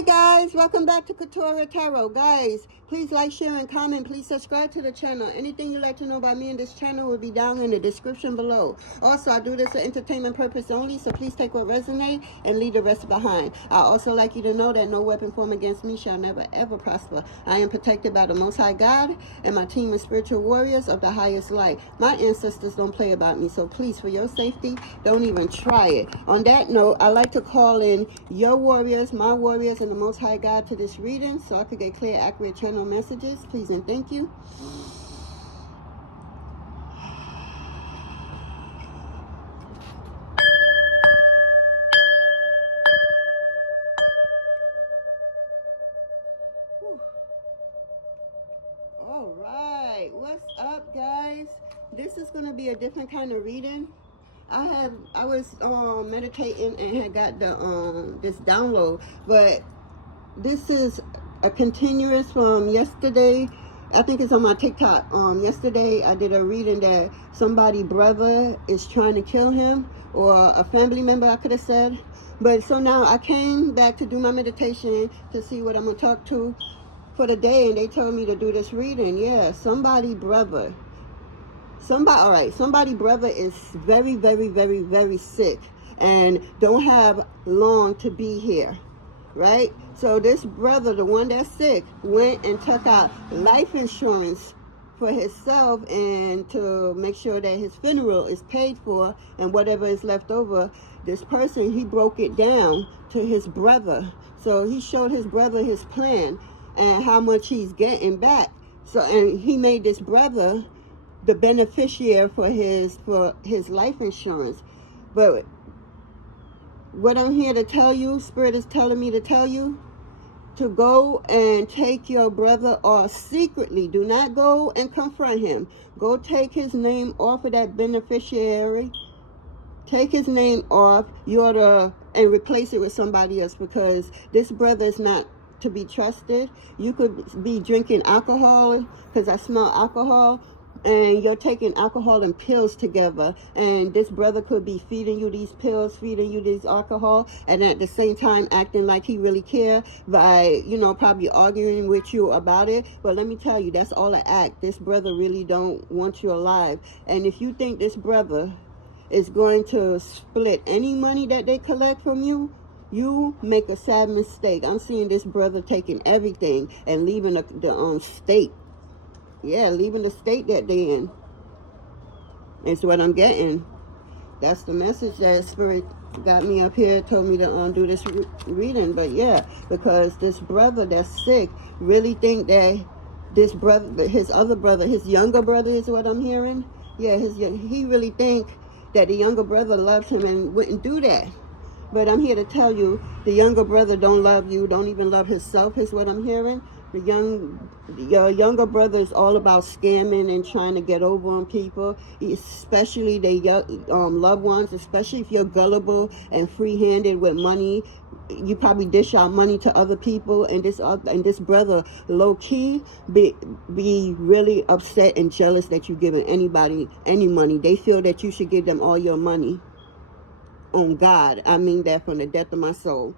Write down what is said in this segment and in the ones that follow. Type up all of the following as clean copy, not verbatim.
Hey guys, welcome back to Quetrah Tarot. Guys, please like, share, and comment. Please subscribe to the channel. Anything you'd like to know about me and this channel will be down in the description below. Also, I do this for entertainment purpose only, so please take what resonates and leave the rest behind. I also like you to know that no weapon formed against me shall never ever prosper. I am protected by the Most High God and my team of spiritual warriors of the highest light. My ancestors don't play about me, so please, for your safety, don't even try it. On that note, I like to call in your warriors, my warriors, and the Most High God to this reading so I could get clear, accurate channel messages. Please and thank you. All right, what's up, guys? This is going to be a different kind of reading. I was meditating and had got the this download, but this is a continuous from yesterday. I think it's on my TikTok. Yesterday I did a reading that somebody's brother is trying to kill him, or a family member, I could have said. But so now I came back to do my meditation to see what I'm gonna talk to for the day, and they told me to do this reading. Yeah, somebody brother is very, very, very, very sick and don't have long to be here, right? So this brother, the one that's sick, went and took out life insurance for himself and to make sure that his funeral is paid for, and whatever is left over, this person, he broke it down to his brother. So he showed his brother his plan and how much he's getting back. So, and he made this brother the beneficiary for his life insurance. But what I'm here to tell you, Spirit is telling me to tell you to go and take your brother off secretly. Do not go and confront him. Go take his name off of that beneficiary. Take his name off. You ought to, and replace it with somebody else, because this brother is not to be trusted. You could be drinking alcohol, because I smell alcohol, and you're taking alcohol and pills together, and this brother could be feeding you these pills, feeding you this alcohol, and at the same time acting like he really care by, you know, probably arguing with you about it. But let me tell you, that's all an act. This brother really don't want you alive. And if you think this brother is going to split any money that they collect from you, you make a sad mistake. I'm seeing this brother taking everything and leaving the state. Yeah, leaving the state that they in. It's what I'm getting. That's the message that Spirit got me up here, told me to do this reading. But yeah, because this brother that's sick really think that this brother, his other brother, his younger brother is what I'm hearing. Yeah, he really think that the younger brother loves him and wouldn't do that. But I'm here to tell you, the younger brother don't love you, don't even love himself, is what I'm hearing. Your younger brother is all about scamming and trying to get over on people, especially their loved ones, especially if you're gullible and free-handed with money. You probably dish out money to other people, and this brother, low-key, be really upset and jealous that you're giving anybody any money. They feel that you should give them all your money. On God, I mean that from the depth of my soul.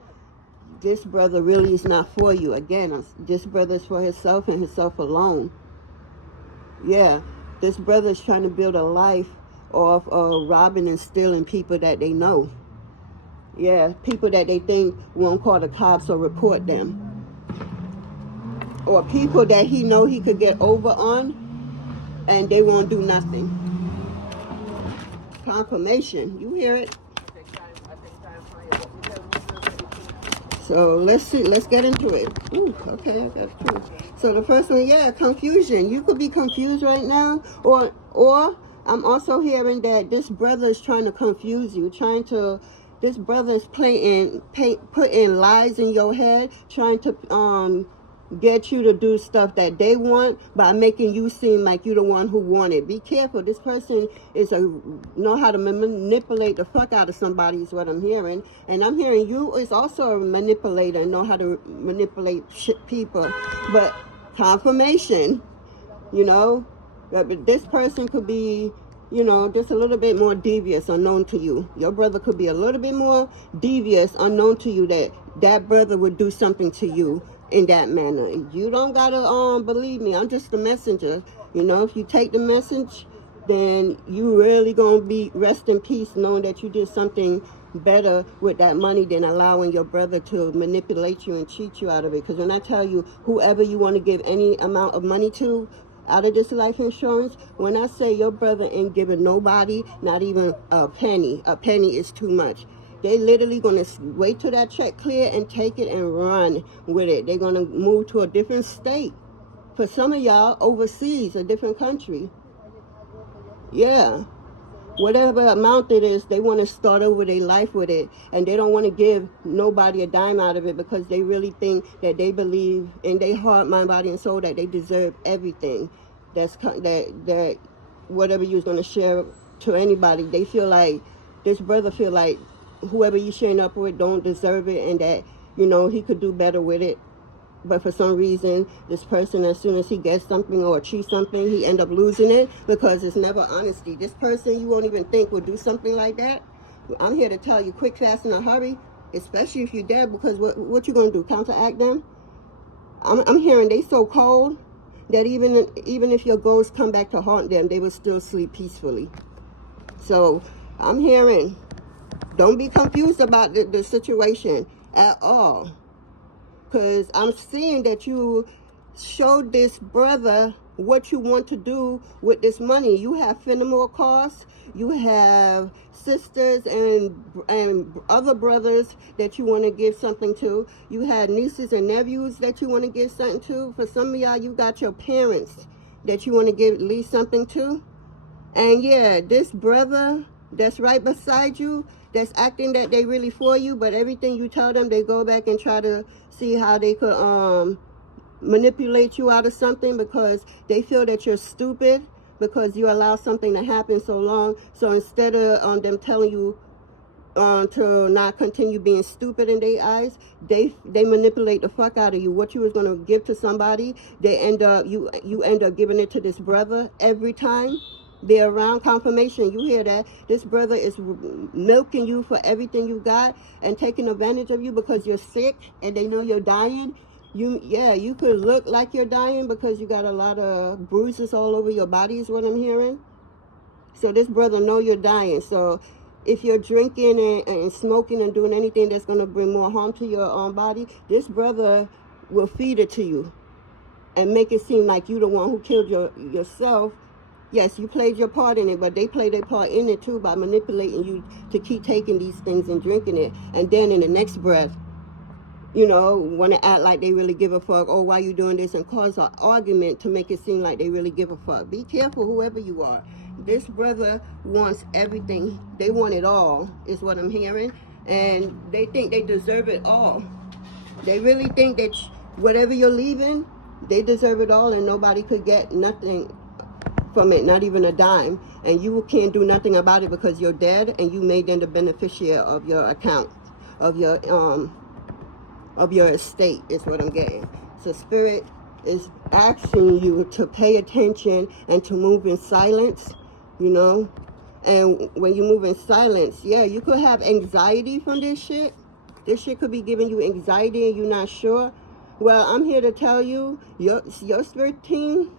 This brother really is not for you. Again, this brother is for himself and himself alone. Yeah, this brother is trying to build a life off of robbing and stealing people that they know. Yeah, people that they think won't call the cops or report them. Or people that he know he could get over on, and they won't do nothing. Confirmation, you hear it. So let's see, let's get into it. Ooh, okay, I got two. So the first one, yeah, confusion. You could be confused right now, or I'm also hearing that this brother is trying to confuse you, this brother is putting lies in your head, trying to get you to do stuff that they want by making you seem like you're the one who want it. Be careful. This person know how to manipulate the fuck out of somebody, is what I'm hearing. And I'm hearing you is also a manipulator and know how to manipulate people. But confirmation, you know, but this person could be you know, just a little bit more devious, unknown to you. Your brother could be a little bit more devious, unknown to you, that that brother would do something to you in that manner. You don't gotta believe me. I'm just the messenger. You know, if you take the message, then you really gonna be rest in peace knowing that you did something better with that money than allowing your brother to manipulate you and cheat you out of it. Because when I tell you, whoever you want to give any amount of money to out of this life insurance, when I say your brother ain't giving nobody not even a penny is too much. They literally gonna wait till that check clear and take it and run with it. They're gonna move to a different state. For some of y'all, overseas, a different country. Yeah, whatever amount it is, they want to start over their life with it, and they don't want to give nobody a dime out of it, because they really think that they believe in their heart, mind, body, and soul that they deserve everything. That whatever you're going to share to anybody, they feel like, this brother feel like whoever you sharing up with don't deserve it, and that, you know, he could do better with it. But for some reason, this person, as soon as he gets something or achieves something, he end up losing it, because it's never honesty. This person you won't even think would do something like that. I'm here to tell you, quick, fast, in a hurry, especially if you're dead, because what you going to do, counteract them? I'm hearing they so cold that even if your ghosts come back to haunt them, they will still sleep peacefully. So I'm hearing, don't be confused about the situation at all. Because I'm seeing that you showed this brother what you want to do with this money. You have funeral costs. You have sisters and other brothers that you want to give something to. You have nieces and nephews that you want to give something to. For some of y'all, you got your parents that you want to give at least something to. And yeah, this brother that's right beside you, that's acting that they really for you, but everything you tell them, they go back and try to see how they could manipulate you out of something, because they feel that you're stupid because you allow something to happen so long. So instead of them telling you to not continue being stupid in their eyes, they manipulate the fuck out of you. What you was going to give to somebody, they end up you end up giving it to this brother every time they're around. Confirmation, you hear that? This brother is milking you for everything you got and taking advantage of you because you're sick and they know you're dying. You could look like you're dying because you got a lot of bruises all over your body, is what I'm hearing. So this brother know you're dying. So if you're drinking and smoking and doing anything that's going to bring more harm to your own body, this brother will feed it to you and make it seem like you the one who killed yourself. Yes, you played your part in it, but they play their part in it too by manipulating you to keep taking these things and drinking it. And then in the next breath, you know, want to act like they really give a fuck. Oh, why you doing this? And cause an argument to make it seem like they really give a fuck. Be careful, whoever you are. This brother wants everything. They want it all, is what I'm hearing. And they think they deserve it all. They really think that whatever you're leaving, they deserve it all, and nobody could get nothing from it, not even a dime. And you can't do nothing about it because you're dead, and you made them the beneficiary of your account, of your estate, is what I'm getting. So Spirit is asking you to pay attention and to move in silence, you know. And when you move in silence, yeah, you could have anxiety from this shit. This shit could be giving you anxiety and you're not sure. Well, I'm here to tell you, your spirit team,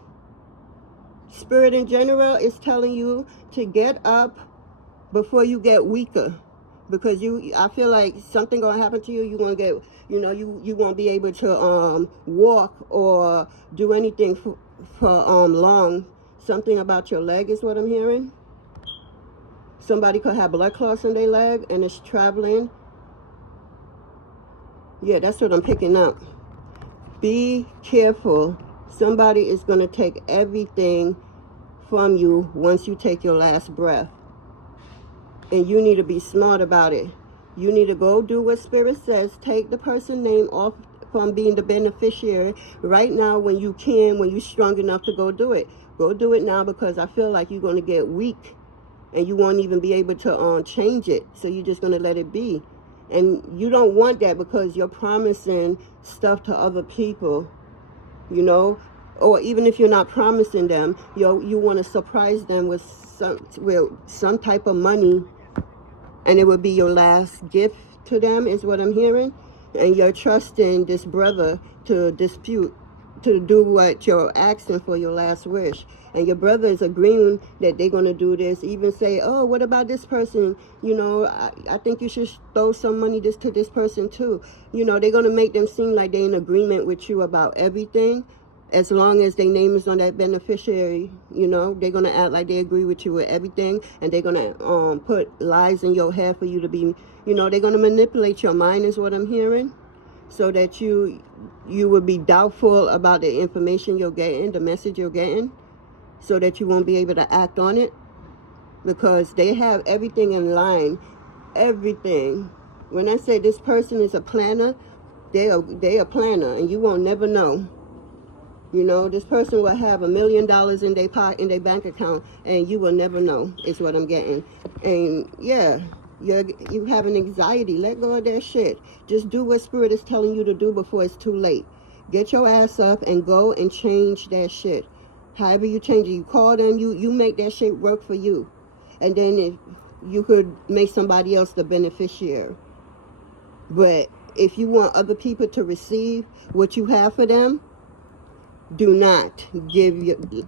spirit in general, is telling you to get up before you get weaker. Because I feel like something gonna happen to you. You're gonna get, you know, you won't be able to walk or do anything for long. Something about your leg is what I'm hearing. Somebody could have blood clots in their leg and it's traveling. Yeah, that's what I'm picking up. Be careful. Somebody is gonna take everything from you once you take your last breath. And you need to be smart about it. You need to go do what Spirit says. Take the person's name off from being the beneficiary right now when you can, when you're strong enough to go do it. Go do it now, because I feel like you're going to get weak and you won't even be able to change it. So you're just going to let it be. And you don't want that, because you're promising stuff to other people, you know. Or even if you're not promising them, you want to surprise them with some type of money, and it would be your last gift to them, is what I'm hearing. And you're trusting this brother to do what you're asking for, your last wish. And your brother is agreeing that they're going to do this. Even say, oh, what about this person? You know, I think you should throw some money to this person too. You know, they're going to make them seem like they're in agreement with you about everything. As long as their name is on that beneficiary, you know, they're going to act like they agree with you with everything. And they're going to put lies in your head for you to be, you know, they're going to manipulate your mind, is what I'm hearing. So that you would be doubtful about the information you're getting, the message you're getting. So that you won't be able to act on it. Because they have everything in line. Everything. When I say this person is a planner, they are a planner. And you won't never know. You know, this person will have $1 million in their bank account, and you will never know, is what I'm getting. And yeah, you have an anxiety. Let go of that shit. Just do what Spirit is telling you to do before it's too late. Get your ass up and go and change that shit. However you change it, you call them, you make that shit work for you. And then you could make somebody else the beneficiary. But if you want other people to receive what you have for them, do not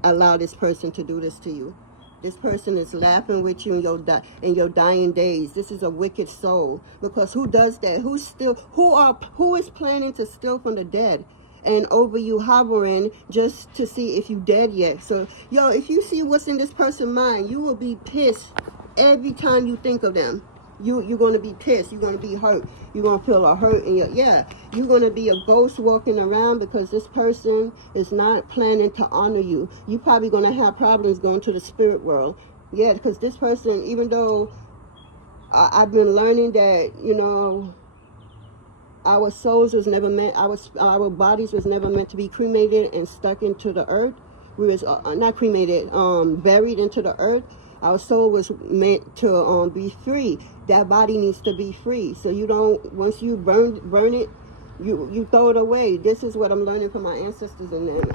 allow this person to do this to you. This person is laughing with you in your dying days. This is a wicked soul. Because who does that? Who is planning to steal from the dead and over you hovering just to see if you dead yet? So, yo, if you see what's in this person's mind, you will be pissed every time you think of them. You're going to be pissed. You're going to be hurt. You're going to feel a hurt in you're going to be a ghost walking around because this person is not planning to honor you. You're probably going to have problems going to the spirit world. Yeah, because this person, even though I've been learning that, you know, our souls was never meant, our bodies was never meant to be cremated and stuck into the earth. We was not cremated, buried into the earth. Our soul was meant to be free. That body needs to be free. So you don't, once you burn it, you throw it away. This is what I'm learning from my ancestors and them.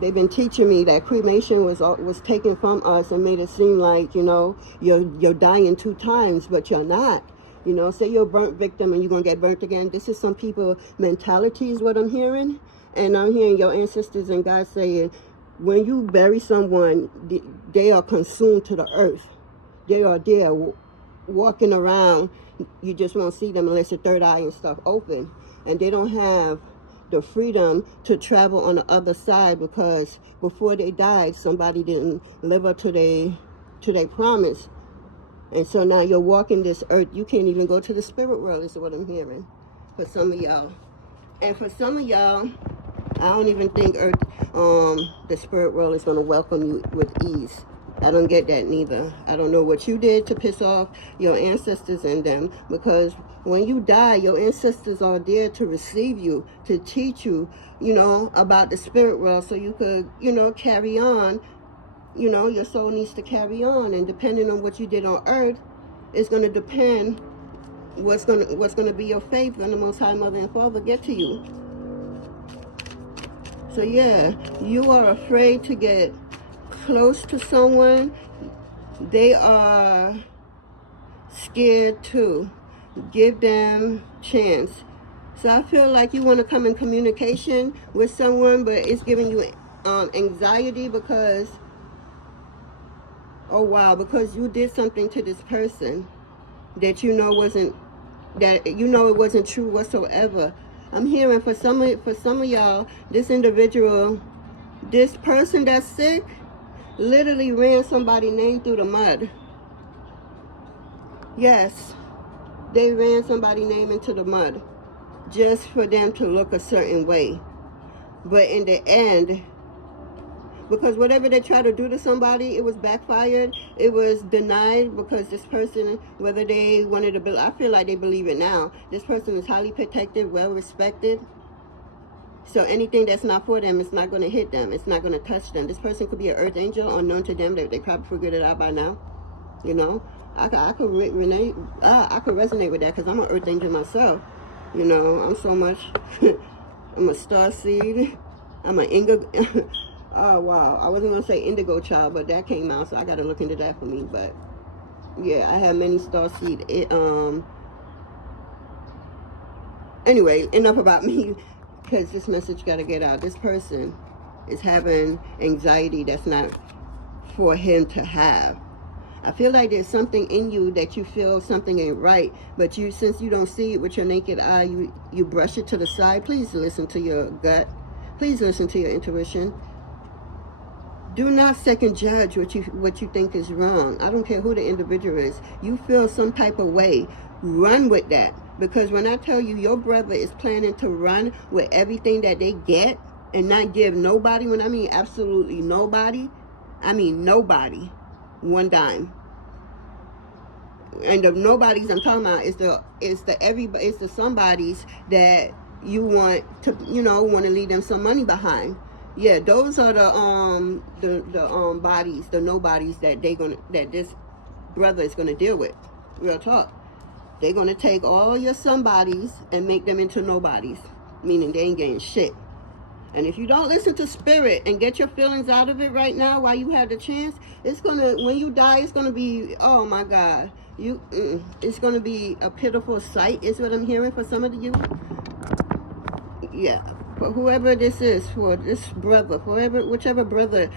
They've been teaching me that cremation was taken from us and made it seem like, you know, you're dying 2 times, but you're not. You know, say you're a burnt victim and you're going to get burnt again. This is some people mentality is what I'm hearing. And I'm hearing your ancestors and God saying, when you bury someone, they are consumed to the earth. They are there walking around. You just won't see them unless your third eye and stuff open. And they don't have the freedom to travel on the other side because before they died, somebody didn't live up to their promise. And so now you're walking this earth. You can't even go to the spirit world, is what I'm hearing for some of y'all. And for some of y'all, I don't even think the spirit world is going to welcome you with ease. I don't get that neither. I don't know what you did to piss off your ancestors and them, because when you die, your ancestors are there to receive you, to teach you, you know, about the spirit world so you could, you know, carry on. You know, your soul needs to carry on, and depending on what you did on earth, it's going to depend what's going to be your faith when the Most High Mother and Father get to you. So yeah, you are afraid to get close to someone. They are scared too. Give them chance. So I feel like you want to come in communication with someone, but it's giving you anxiety because, oh wow, because you did something to this person that you know it wasn't true whatsoever. I'm hearing for some of y'all, this individual, this person that's sick, literally ran somebody's name through the mud. Yes, they ran somebody's name into the mud just for them to look a certain way. But in the end, because whatever they try to do to somebody, it was backfired. It was denied because this person, whether they wanted to believe, I feel like they believe it now. This person is highly protected, well respected. So anything that's not for them, it's not going to hit them. It's not going to touch them. This person could be an earth angel unknown to them. They probably figured it out by now. You know, I could resonate with that because I'm an earth angel myself. You know, I'm so much. I'm a star seed. I'm an Inga. Oh, wow. I wasn't going to say indigo child, but that came out, so I got to look into that for me. But, yeah, I have many starseed. Anyway, enough about me, because this message got to get out. This person is having anxiety that's not for him to have. I feel like there's something in you that you feel something ain't right, but since you don't see it with your naked eye, you brush it to the side. Please listen to your gut. Please listen to your intuition. Do not second judge what you think is wrong. I don't care who the individual is. You feel some type of way, run with that. Because when I tell you your brother is planning to run with everything that they get and not give nobody, when I mean absolutely nobody, I mean nobody, one dime. And the nobodies I'm talking about is the somebodies that you want to, want to leave them some money behind. Yeah, those are the bodies, the nobodies that this brother is gonna deal with. Real talk. They're gonna take all your somebodies and make them into nobodies, meaning they ain't getting shit. And if you don't listen to spirit and get your feelings out of it right now while you have the chance, when you die, it's gonna be, oh my God, it's gonna be a pitiful sight, is what I'm hearing for some of you. Yeah, for whoever this is, for this brother, whichever brother,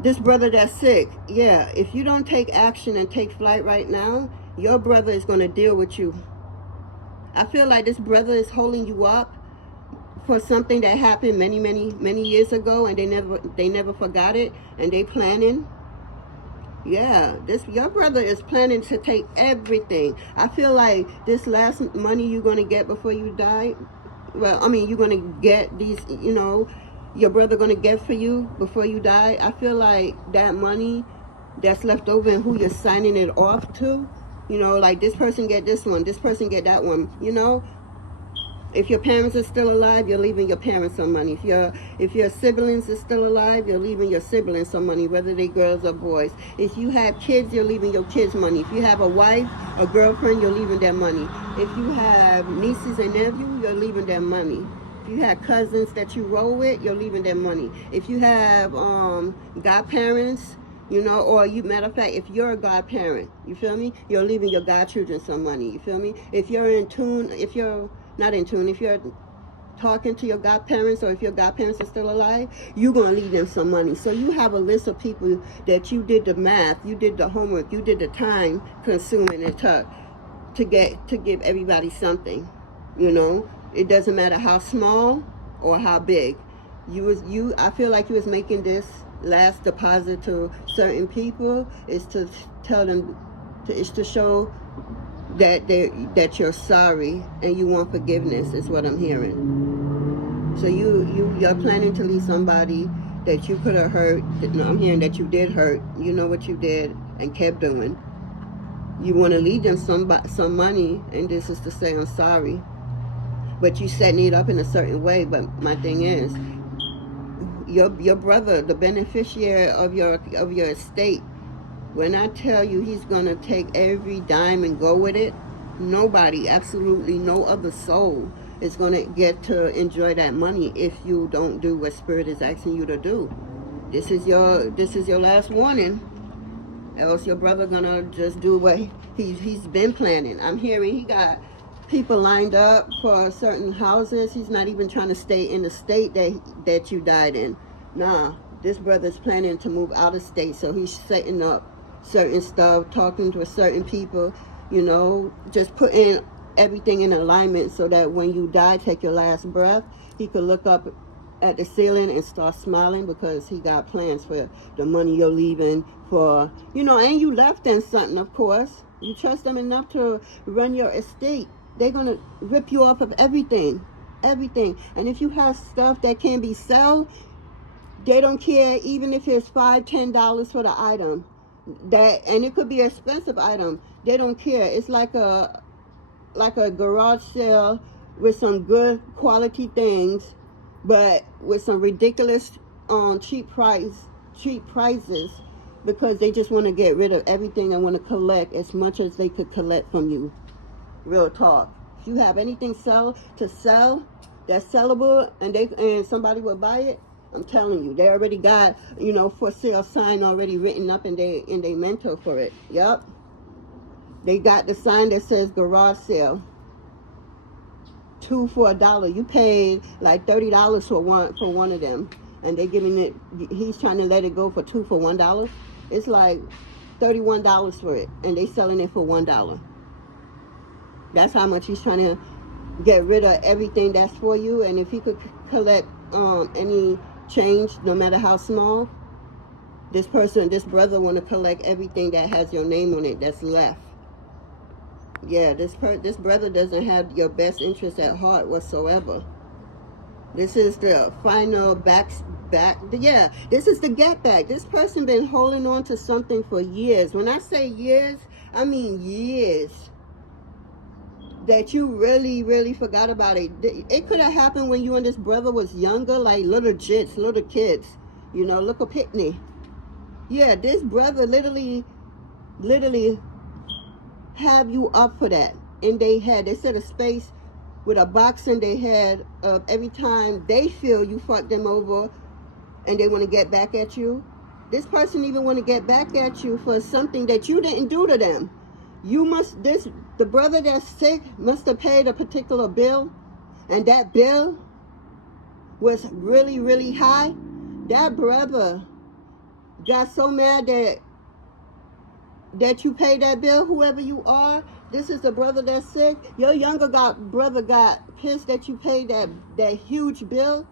this brother that's sick, yeah, if you don't take action and take flight right now, your brother is gonna deal with you. I feel like this brother is holding you up for something that happened many years ago, and they never forgot it, and they planning. Yeah, your brother is planning to take everything. I feel like this last money you're gonna get before you die, well, I mean, you're gonna get these, your brother gonna get for you before you die. I feel like that money that's left over and who you're signing it off to, like this person get this one, this person get that one, If your parents are still alive, you're leaving your parents some money. If your siblings are still alive, you're leaving your siblings some money, whether they girls or boys. If you have kids, you're leaving your kids money. If you have a wife, a girlfriend, you're leaving them money. If you have nieces and nephews, you're leaving them money. If you have cousins that you roll with, you're leaving them money. If you have godparents, or matter of fact, if you're a godparent, you feel me? You're leaving your godchildren some money, you feel me? If you're in tune, if you're not in tune, if you're talking to your godparents, or if your godparents are still alive, you're going to leave them some money. So you have a list of people that you did the math, you did the homework, you did the time consuming it took to give everybody something, It doesn't matter how small or how big. I feel like you was making this last deposit to certain people is to tell them, is to show that you're sorry and you want forgiveness, is what I'm hearing. So you're planning to leave somebody that you could have hurt. I'm hearing that you did hurt. You know what you did and kept doing. You want to leave them some money, and this is to say I'm sorry. But you setting it up in a certain way. But my thing is, your brother, the beneficiary of your estate, when I tell you he's going to take every dime and go with it, nobody, absolutely no other soul is going to get to enjoy that money if you don't do what Spirit is asking you to do. This is your last warning. Else your brother going to just do what he's been planning. I'm hearing he got people lined up for certain houses. He's not even trying to stay in the state that you died in. Nah, this brother's planning to move out of state, so he's setting up certain stuff, talking to certain people, just putting everything in alignment so that when you die, take your last breath, he could look up at the ceiling and start smiling, because he got plans for the money you're leaving for, and you left them something, of course. You trust them enough to run your estate. They're going to rip you off of everything. And if you have stuff that can be sold, they don't care even if it's $5, $10 for the item. And it could be an expensive item. They don't care. It's like a garage sale with some good quality things, but with some ridiculous cheap prices, because they just want to get rid of everything and want to collect as much as they could collect from you. Real talk. If you have anything to sell that's sellable, and somebody will buy it, I'm telling you, they already got, you know, for sale sign already written up in they mental for it. Yep. They got the sign that says garage sale. 2 for $1. You paid like $30 for one of them, and they giving it. He's trying to let it go for 2 for $1. It's like $31 for it, and they selling it for $1. That's how much he's trying to get rid of everything that's for you. And if he could collect any change, no matter how small, this brother want to collect everything that has your name on it that's left. Yeah, this brother doesn't have your best interest at heart whatsoever. This is the final yeah, this is the get back. This person been holding on to something for years. When I say years, I mean years. That you really, really forgot about it. It could have happened when you and this brother was younger, like little kids. You know, look a Pitney. Yeah, this brother literally have you up for that in their head. They set a space with a box in their head of every time they feel you fucked them over and they want to get back at you. This person even want to get back at you for something that you didn't do to them. The brother that's sick must have paid a particular bill, and that bill was really, really high. That brother got so mad that you paid that bill, whoever you are. This is the brother that's sick. Your younger brother got pissed that you paid that huge bill,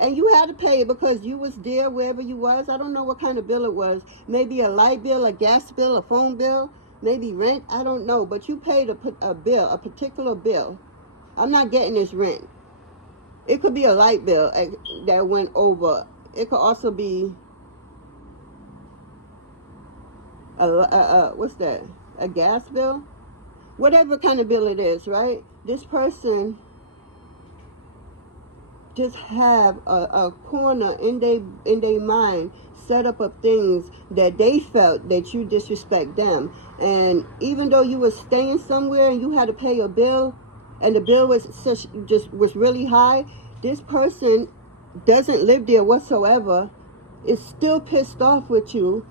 and you had to pay it because you was there wherever you was. I don't know what kind of bill it was. Maybe a light bill, a gas bill, a phone bill, maybe rent. I don't know, but you paid a bill, a particular bill. I'm not getting this rent. It could be a light bill that went over. It could also be what's that? A gas bill? Whatever kind of bill it is, right? This person just have a corner in their mind set up of things that they felt that you disrespect them. And even though you were staying somewhere and you had to pay a bill, and the bill was really high, this person doesn't live there whatsoever, is still pissed off with you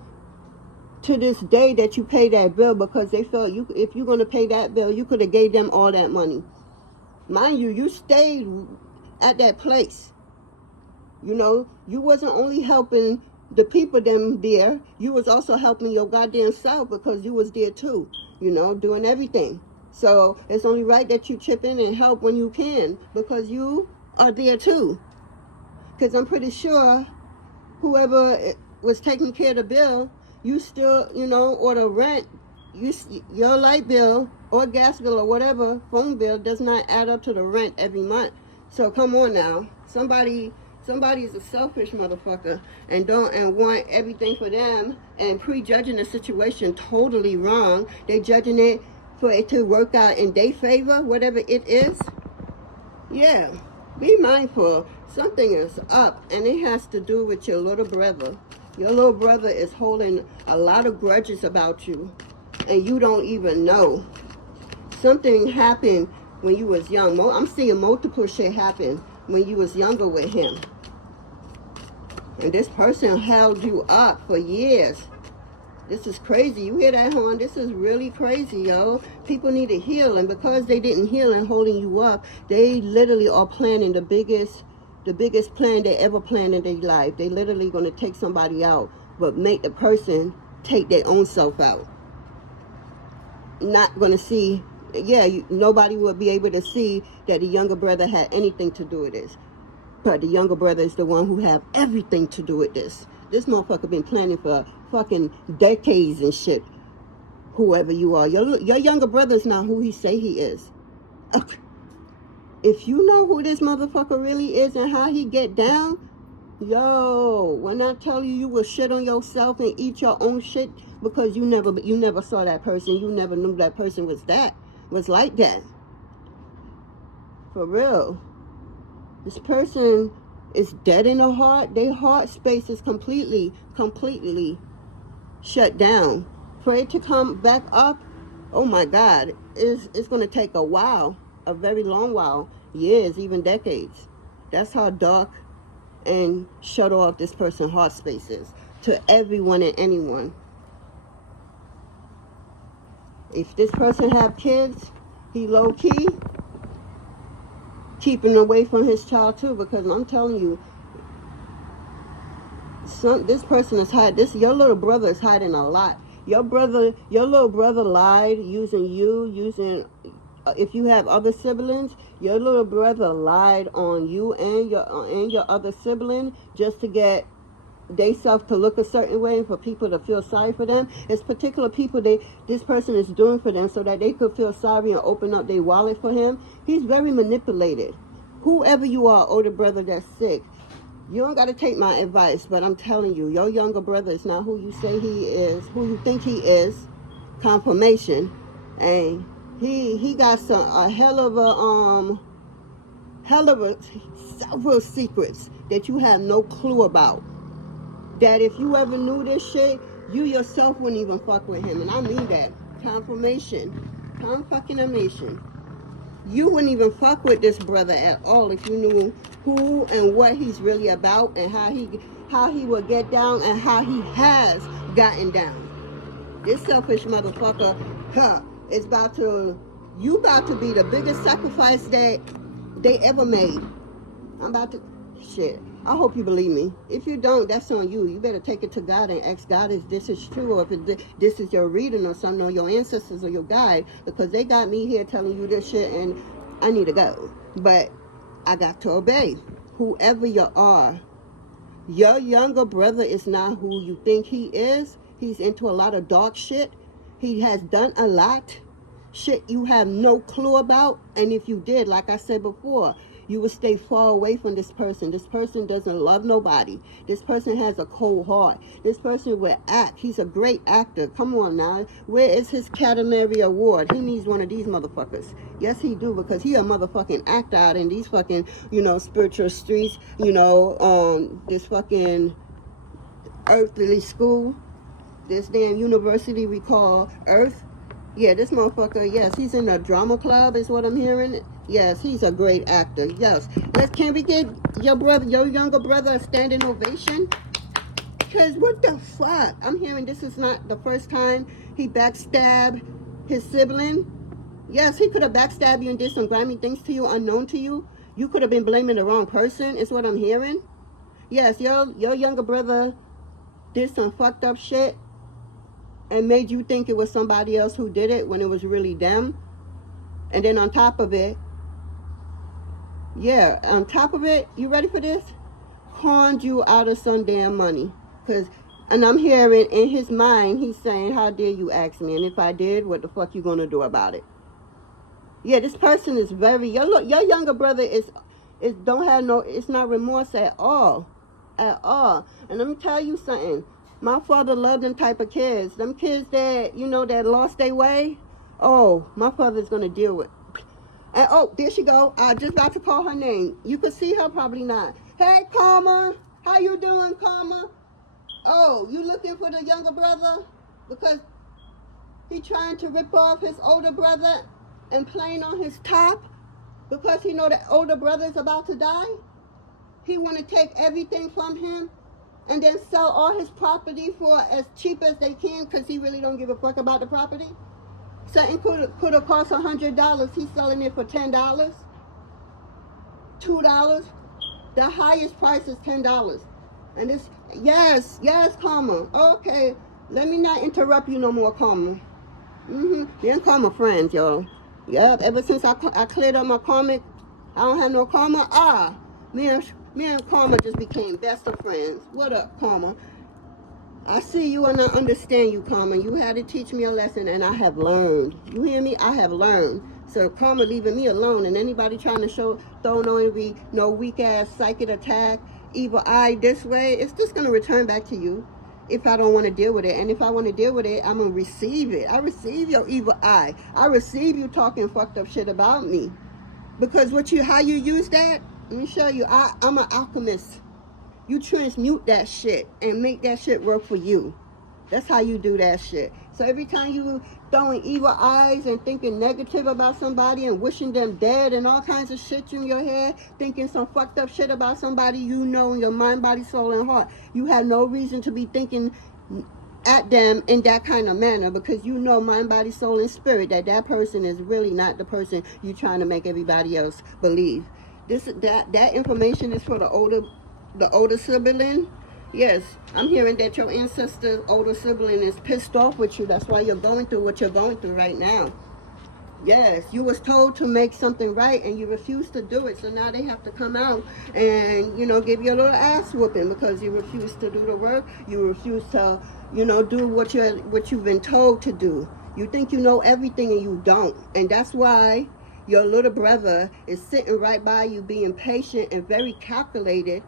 to this day that you pay that bill, because they felt if you're going to pay that bill, you could have gave them all that money. Mind you, you stayed at that place. You know, you wasn't only helping the people them there, you was also helping your goddamn self, because you was there too, you know, doing everything. So it's only right that you chip in and help when you can, because you are there too. Because I'm pretty sure whoever was taking care of the bill, you still, you know, or the rent, your light bill or gas bill or whatever, phone bill does not add up to the rent every month. So come on now. Somebody's a selfish motherfucker and want everything for them and prejudging the situation totally wrong. They judging it for it to work out in their favor, whatever it is. Yeah, be mindful. Something is up, and it has to do with your little brother. Your little brother is holding a lot of grudges about you, and you don't even know. Something happened when you was young. I'm seeing multiple shit happen when you was younger with him. And this person held you up for years. This is crazy. You hear that, hon? This is really crazy, yo. People need to heal, and because they didn't heal and holding you up, they literally are planning the biggest plan they ever planned in their life. They literally going to take somebody out, but make the person take their own self out. Not going to see, nobody will be able to see that the younger brother had anything to do with this. But the younger brother is the one who have everything to do with this. This motherfucker been planning for fucking decades and shit. Whoever you are. Your younger brother's not who he say he is. Okay. If you know who this motherfucker really is and how he get down, yo, when I tell you, you will shit on yourself and eat your own shit because you never saw that person. You never knew that person was like that. For real. This person is dead in the heart. Their heart space is completely shut down. For it to come back up, oh my God, it's going to take a while. A very long while, years, even decades. That's how dark and shut off this person's heart spaces to everyone and anyone. If this person have kids, he low-key, keeping away from his child too, because I'm telling you, this person is hiding. Your little brother is hiding a lot. Your little brother lied using if you have other siblings, your little brother lied on you and your other sibling just to get they self to look a certain way, for people to feel sorry for them. It's particular people this person is doing for them so that they could feel sorry and open up their wallet for him. He's very manipulated. Whoever you are, older brother that's sick, you don't got to take my advice, but I'm telling you, your younger brother is not who you say he is, who you think he is. Confirmation. And he got a hell of several secrets that you have no clue about. That if you ever knew this shit, you yourself wouldn't even fuck with him. And I mean that. Confirmation. Confirmation. You wouldn't even fuck with this brother at all if you knew who and what he's really about, and how he would get down, and how he has gotten down. This selfish motherfucker, is you about to be the biggest sacrifice that they ever made. Shit. I hope you believe me. If you don't, that's on you. You better take it to God and ask God if this is true, or if this is your reading or something, or your ancestors or your guide, because they got me here telling you this shit and I need to go. But I got to obey. Whoever you are, your younger brother is not who you think he is. He's into a lot of dark shit. He has done a lot. Shit you have no clue about. And if you did, like I said before, you would stay far away from this person. This person doesn't love nobody. This person has a cold heart. This person will act. He's a great actor. Come on now. Where is his Academy Award? He needs one of these motherfuckers. Yes, he do, because he a motherfucking actor out in these fucking, spiritual streets, this fucking earthly school, this damn university we call Earth. Yeah, this motherfucker, yes, he's in a drama club is what I'm hearing. Yes, he's a great actor. Yes. Can we get your younger brother a standing ovation? Because what the fuck? I'm hearing this is not the first time he backstabbed his sibling. Yes, he could have backstabbed you and did some grimy things to you, unknown to you. You could have been blaming the wrong person, is what I'm hearing. Yes, your younger brother did some fucked up shit and made you think it was somebody else who did it when it was really them. And then on top of it, you ready for this? Conned you out of some damn money. And I'm hearing in his mind, he's saying, how dare you ask me? And if I did, what the fuck you gonna do about it? Yeah, this person is your younger brother it's not remorse at all. At all. And let me tell you something. My father loved them type of kids. Them kids that, that lost their way. Oh, my father's going to deal with. And oh, there she go. I just about to call her name. You could see her, probably not. Hey, Karma. How you doing, Karma? Oh, you looking for the younger brother? Because he trying to rip off his older brother and playing on his top? Because he know that older brother is about to die? He want to take everything from him and then sell all his property for as cheap as they can, because he really don't give a fuck about the property? Something could have cost $100. He's selling it for $10, $2. The highest price is $10. And it's, yes, Karma. Okay, let me not interrupt you no more, Karma. Me and Karma friends, y'all. Yep, ever since I cleared up my karmic, I don't have no karma. Me and Karma just became best of friends. What up, Karma? I see you and I understand you, Karma. You had to teach me a lesson, and I have learned. You hear me? I have learned. So Karma leaving me alone, and anybody trying to throw no weak ass psychic attack, evil eye this way, it's just gonna return back to you if I don't want to deal with it. And if I want to deal with it, I'm gonna receive it. I receive your evil eye. I receive you talking fucked up shit about me. Because how you use that, let me show you. I'm an alchemist. You transmute that shit and make that shit work for you. That's how you do that shit. So every time you throwing evil eyes and thinking negative about somebody and wishing them dead and all kinds of shit in your head, thinking some fucked up shit about somebody you know in your mind, body, soul, and heart, you have no reason to be thinking at them in that kind of manner, because you know mind, body, soul, and spirit that that person is really not the person you're trying to make everybody else believe. That information is for the older sibling. Yes, I'm hearing that your ancestor's older sibling is pissed off with you. That's why you're going through what you're going through right now. Yes, you was told to make something right and you refused to do it. So now they have to come out and, you know, give you a little ass whooping because you refused to do the work. You refuse to, you know, do what you've been told to do. You think you know everything and you don't. And that's why your little brother is sitting right by you, being patient and very calculated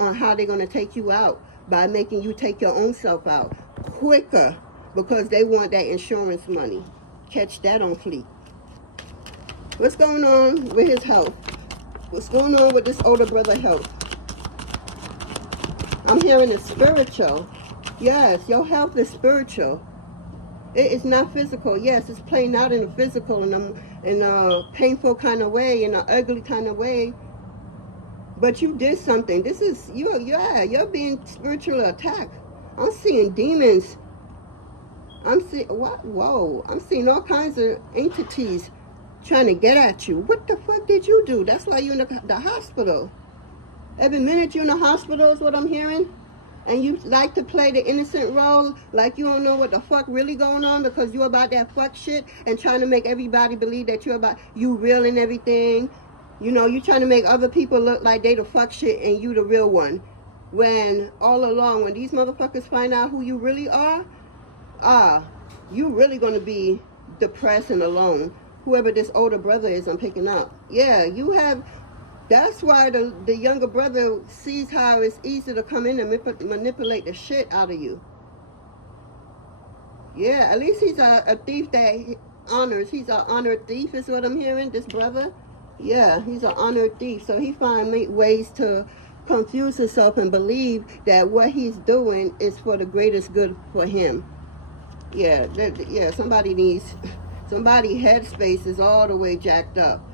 on how they're going to take you out, by making you take your own self out quicker, because they want that insurance money. Catch that on fleek. What's going on with his health? What's going on with this older brother health? I'm hearing it's spiritual. Yes, your health is spiritual. It is not physical. Yes, it's playing out in a physical, in a painful kind of way, in an ugly kind of way. But you did something. This is, you're being spiritually attacked. I'm seeing demons. I'm seeing, what? Whoa. I'm seeing all kinds of entities trying to get at you. What the fuck did you do? That's why you're in the hospital. Every minute you're in the hospital is what I'm hearing. And you like to play the innocent role like you don't know what the fuck really going on, because you're about that fuck shit and trying to make everybody believe that you real and everything. You know, you trying to make other people look like they the fuck shit and you the real one. When all along, when these motherfuckers find out who you really are, you really gonna be depressed and alone. Whoever this older brother is, I'm picking up. Yeah, you have, that's why the younger brother sees how it's easy to come in and manipulate the shit out of you. Yeah, at least he's a thief that honors. He's an honored thief is what I'm hearing, this brother. Yeah, he's an honored thief. So he finds ways to confuse himself and believe that what he's doing is for the greatest good for him. Yeah, somebody headspace is all the way jacked up.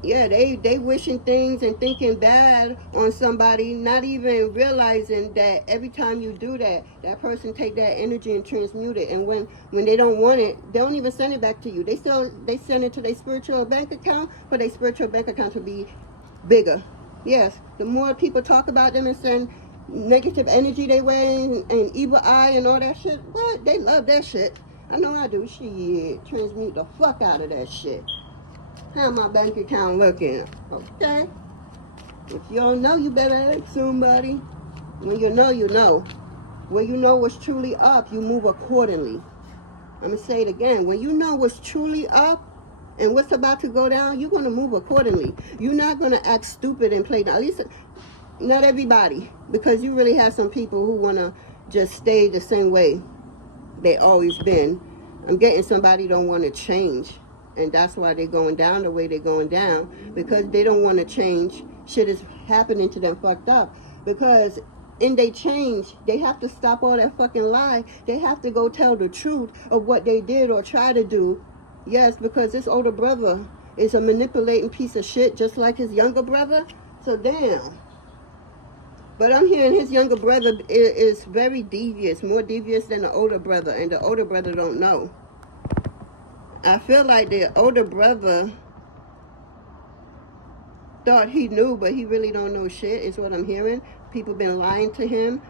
Yeah, they wishing things and thinking bad on somebody, not even realizing that every time you do that, that person take that energy and transmute it. And when they don't want it, they don't even send it back to you. They send it to their spiritual bank account for their spiritual bank account to be bigger. Yes, the more people talk about them and send negative energy their way and evil eye and all that shit, what? They love that shit. I know I do. Shit, transmute the fuck out of that shit. How my bank account looking? Okay. If you don't know, you better ask somebody. When you know, you know. When you know what's truly up, you move accordingly. I'm going to say it again. When you know what's truly up and what's about to go down, you're going to move accordingly. You're not going to act stupid and play down. At least not everybody. Because you really have some people who want to just stay the same way they always been. I'm getting somebody don't want to change. And that's why they're going down the way they're going down, because they don't want to change. Shit is happening to them fucked up. Because in they change, they have to stop all that fucking lie. They have to go tell the truth of what they did or try to do. Yes, because this older brother is a manipulating piece of shit, just like his younger brother. So damn. But I'm hearing his younger brother is very devious, more devious than the older brother, and the older brother don't know. I feel like the older brother thought he knew, but he really don't know shit, is what I'm hearing. People been lying to him.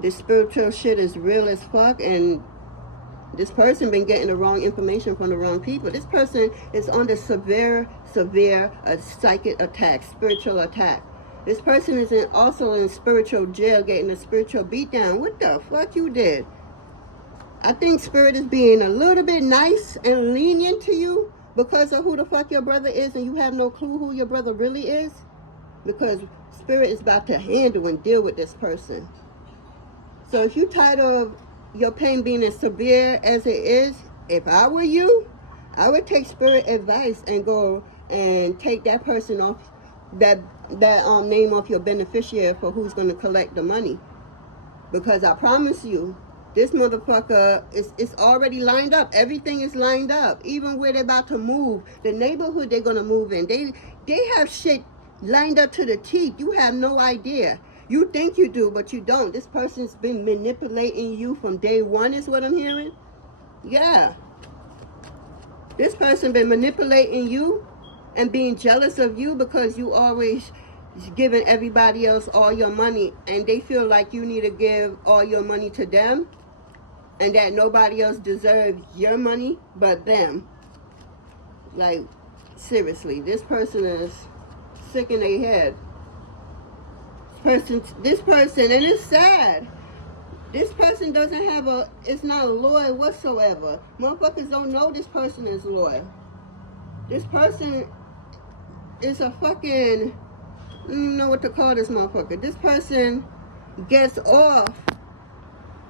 This spiritual shit is real as fuck, and this person been getting the wrong information from the wrong people. This person is under severe psychic attack, spiritual attack. This person is also in spiritual jail, getting a spiritual beatdown. What the fuck you did? I think Spirit is being a little bit nice and lenient to you because of who the fuck your brother is, and you have no clue who your brother really is. Because Spirit is about to handle and deal with this person. So if you're tired of your pain being as severe as it is, if I were you, I would take Spirit advice and go and take that person off, that name off your beneficiary for who's going to collect the money. Because I promise you, This motherfucker is already lined up. Everything is lined up. Even where they're about to move, the neighborhood they're gonna move in, they have shit lined up to the teeth. You have no idea. You think you do, but you don't. This person's been manipulating you from day one, is what I'm hearing. Yeah. This person been manipulating you and being jealous of you because you always giving everybody else all your money, and they feel like you need to give all your money to them, and that nobody else deserves your money but them. Like, seriously, this person is sick in their head. This person, and it's sad. This person doesn't have it's not loyal whatsoever. Motherfuckers don't know this person is loyal. This person is a fucking, I don't know what to call this motherfucker. This person gets off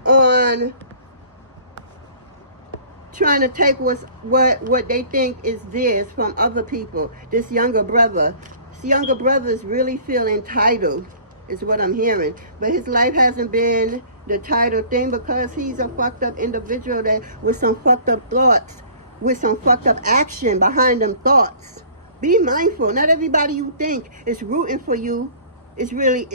on trying to take what they think is theirs from other people. This younger brother is really feeling entitled, is what I'm hearing. But his life hasn't been the title thing because he's a fucked up individual that with some fucked up thoughts, with some fucked up action behind them thoughts. Be mindful. Not everybody you think is rooting for you that's really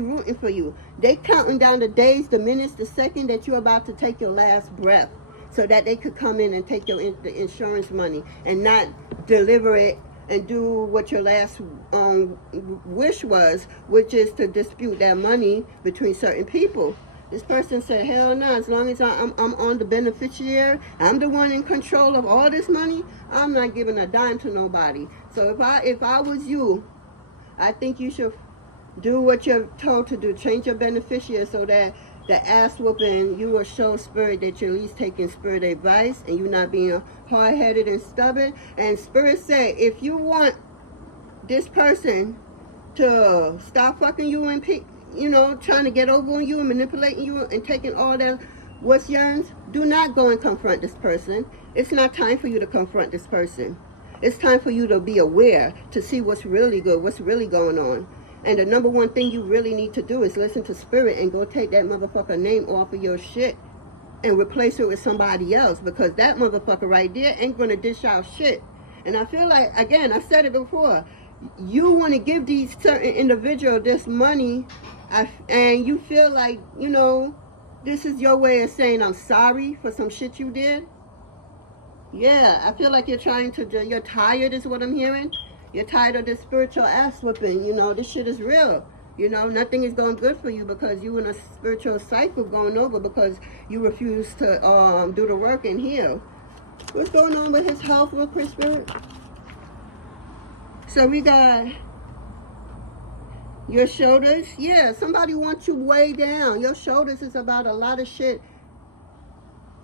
rooting for you. They counting down the days, the minutes, the second that you're about to take your last breath, so that they could come in and take the insurance money and not deliver it and do what your last wish was, which is to dispute that money between certain people. This person said, hell no, as long as I'm on the beneficiary, I'm the one in control of all this money, I'm not giving a dime to nobody. So if I was you, I think you should do what you're told to do. Change your beneficiary so that the ass whooping, you will show spirit that you're at least taking spirit advice and you're not being hard-headed and stubborn. And spirit say, if you want this person to stop fucking you and trying to get over on you and manipulating you and taking all that what's yours, do not go and confront this person. It's not time for you to confront this person. It's time for you to be aware, to see what's really good, what's really going on. And the number one thing you really need to do is listen to spirit and go take that motherfucker name off of your shit and replace it with somebody else, because that motherfucker right there ain't going to dish out shit. And I feel like, again, I said it before, you want to give these certain individuals this money and you feel like, this is your way of saying I'm sorry for some shit you did. Yeah, I feel like you're tired is what I'm hearing. You're tired of this spiritual ass whooping. This shit is real. Nothing is going good for you because you in a spiritual cycle going over because you refuse to do the work and heal. What's going on with his health real quick, spirit? So we got your shoulders. Yeah, somebody wants you way down. Your shoulders is about a lot of shit.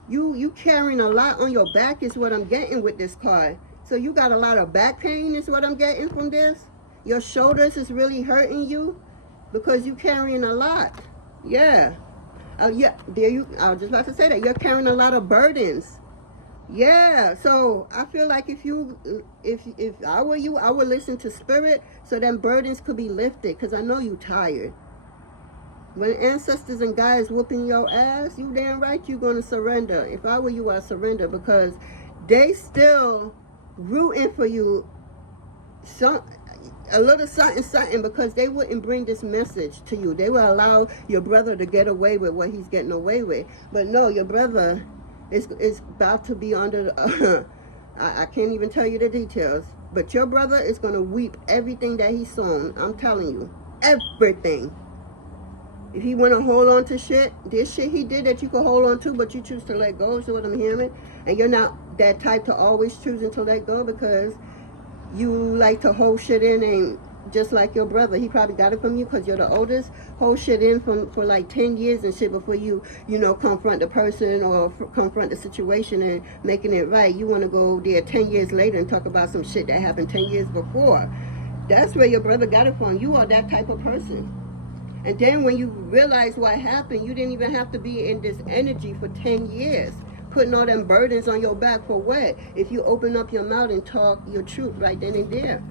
You carrying a lot on your back is what I'm getting with this card. So you got a lot of back pain is what I'm getting from this. Your shoulders is really hurting you because you carrying a lot. Yeah. Yeah, I was just about to say that. You're carrying a lot of burdens. Yeah. So I feel like if I were you, I would listen to spirit so then burdens could be lifted, because I know you tired. When ancestors and guys whooping your ass, you damn right you're going to surrender. If I were you, I'd surrender, because they still rooting for you a little something, because they wouldn't bring this message to you. They will allow your brother to get away with what he's getting away with. But no, your brother is about to be under the, I can't even tell you the details, but your brother is going to weep everything that he's sown. I'm telling you, everything. If he want to hold on to shit, this shit he did that you could hold on to, but you choose to let go, is what I'm hearing. And you're not that type to always choosing to let go, because you like to hold shit in, and just like your brother, he probably got it from you because you're the oldest, hold shit in for like 10 years and shit before you confront the person or confront the situation and making it right. You want to go there 10 years later and talk about some shit that happened 10 years before. That's where your brother got it from. You are that type of person. And then when you realize what happened, you didn't even have to be in this energy for 10 years. Putting all them burdens on your back for what? If you open up your mouth and talk your truth right then and there.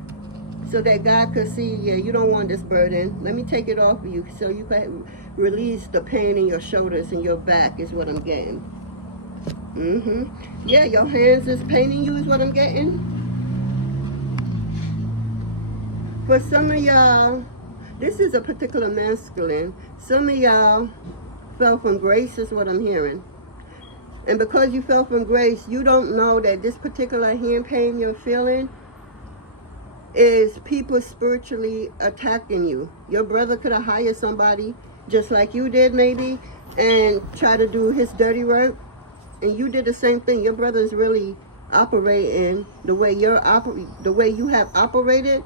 so that God could see, yeah, you don't want this burden. Let me take it off of you so you can release the pain in your shoulders and your back is what I'm getting. Yeah, your hands is paining you is what I'm getting. For some of y'all, this is a particular masculine. Some of y'all fell from grace is what I'm hearing. And because you fell from grace, you don't know that this particular hand pain you're feeling is people spiritually attacking you. Your brother could have hired somebody just like you did maybe and try to do his dirty work. And you did the same thing. Your brother is really operating the way the way you have operated.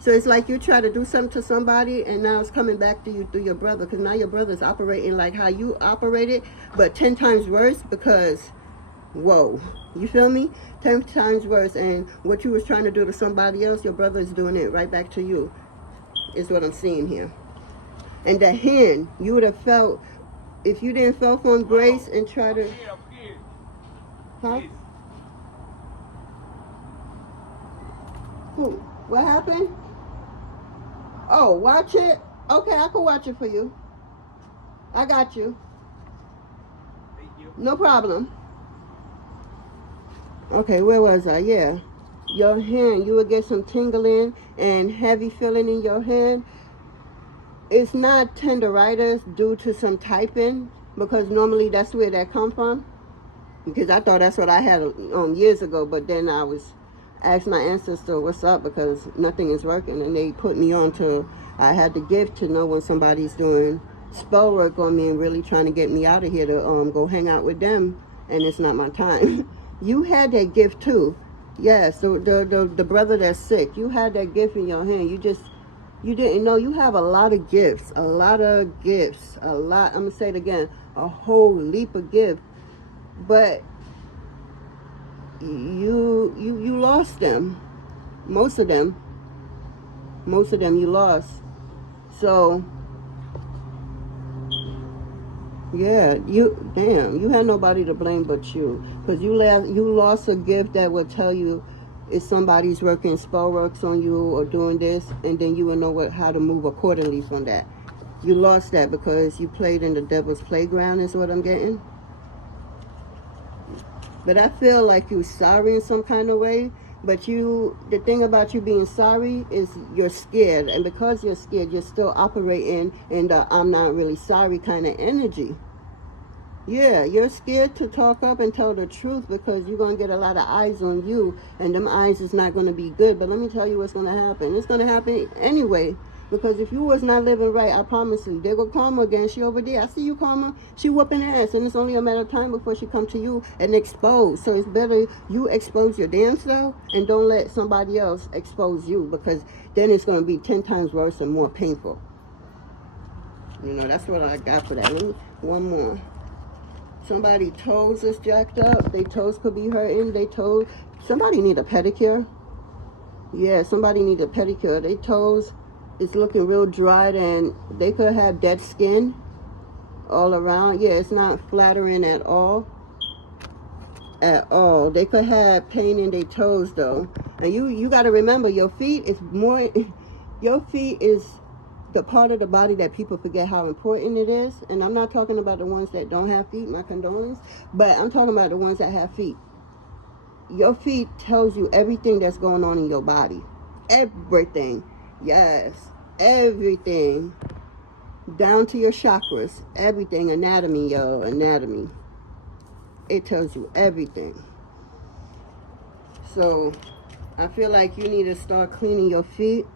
So it's like you try to do something to somebody and now it's coming back to you through your brother, because now your brother's operating like how you operated, but 10 times worse because, whoa, you feel me? 10 times worse. And what you was trying to do to somebody else, your brother is doing it right back to you, is what I'm seeing here. And the hand, you would have felt, if you didn't fall from grace and try to... Huh? Who? What happened? Oh, watch it? Okay, I can watch it for you. I got you. Thank you. No problem. Okay, where was I? Yeah. Your hand, you will get some tingling and heavy feeling in your hand. It's not tenderitis due to some typing, because normally that's where that come from. Because I thought that's what I had years ago, but then I was asked my ancestor what's up because nothing is working, and they put me on to, I had the gift to know when somebody's doing spell work on me and really trying to get me out of here to go hang out with them, and it's not my time. You had that gift too. Yes, the brother that's sick, you had that gift in your hand. You didn't know. You have a lot of gifts, a lot, I'm gonna say it again, a whole leap of gifts, but you lost them. Most of them you lost. So yeah, you had nobody to blame but you, because you lost a gift that would tell you if somebody's working spell works on you or doing this, and then you would know how to move accordingly from that. You lost that because you played in the devil's playground is what I'm getting. But I feel like you're sorry in some kind of way. But the thing about you being sorry is you're scared. And because you're scared, you're still operating in the I'm not really sorry kind of energy. Yeah, you're scared to talk up and tell the truth because you're going to get a lot of eyes on you. And them eyes is not going to be good. But let me tell you what's going to happen. It's going to happen anyway. Because if you was not living right, I promise you, there go Karma again. She over there. I see you, Karma. She whooping ass. And it's only a matter of time before she come to you and expose. So it's better you expose your damn self and don't let somebody else expose you. Because then it's going to be 10 times worse and more painful. You know, that's what I got for that. One more. Somebody toes is jacked up. Their toes could be hurting. Somebody need a pedicure. Yeah, somebody need a pedicure. Their toes... it's looking real dried, and they could have dead skin all around. Yeah, it's not flattering at all. At all. They could have pain in their toes, though. And you got to remember, your feet is more... your feet is the part of the body that people forget how important it is. And I'm not talking about the ones that don't have feet, my condolences. But I'm talking about the ones that have feet. Your feet tells you everything that's going on in your body. Everything. Yes, everything, down to your chakras, everything, anatomy, yo, anatomy. It tells you everything. So I feel like you need to start cleaning your feet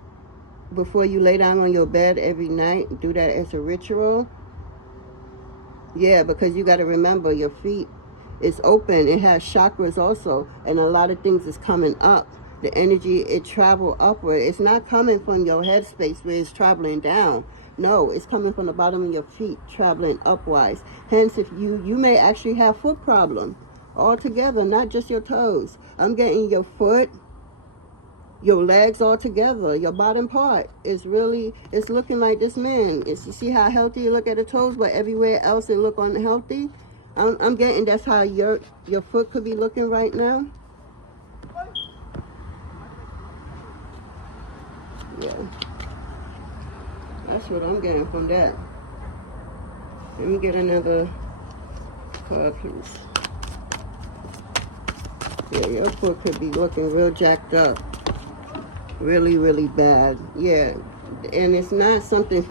before you lay down on your bed every night. Do that as a ritual. Yeah, because you got to remember, your feet is open. It has chakras also, and a lot of things is coming up. The energy, it travel upward. It's not coming from your headspace where it's traveling down. No, it's coming from the bottom of your feet, traveling upwards. Hence, if you may actually have foot problem altogether, not just your toes. I'm getting your foot, your legs all together, your bottom part is really, it's looking like this man. You see how healthy you look at the toes, but everywhere else it look unhealthy. I'm getting that's how your foot could be looking right now. Yeah. That's what I'm getting from that. Let me get another card, please. Yeah, your foot could be looking real jacked up. Really, really bad. Yeah. And it's not something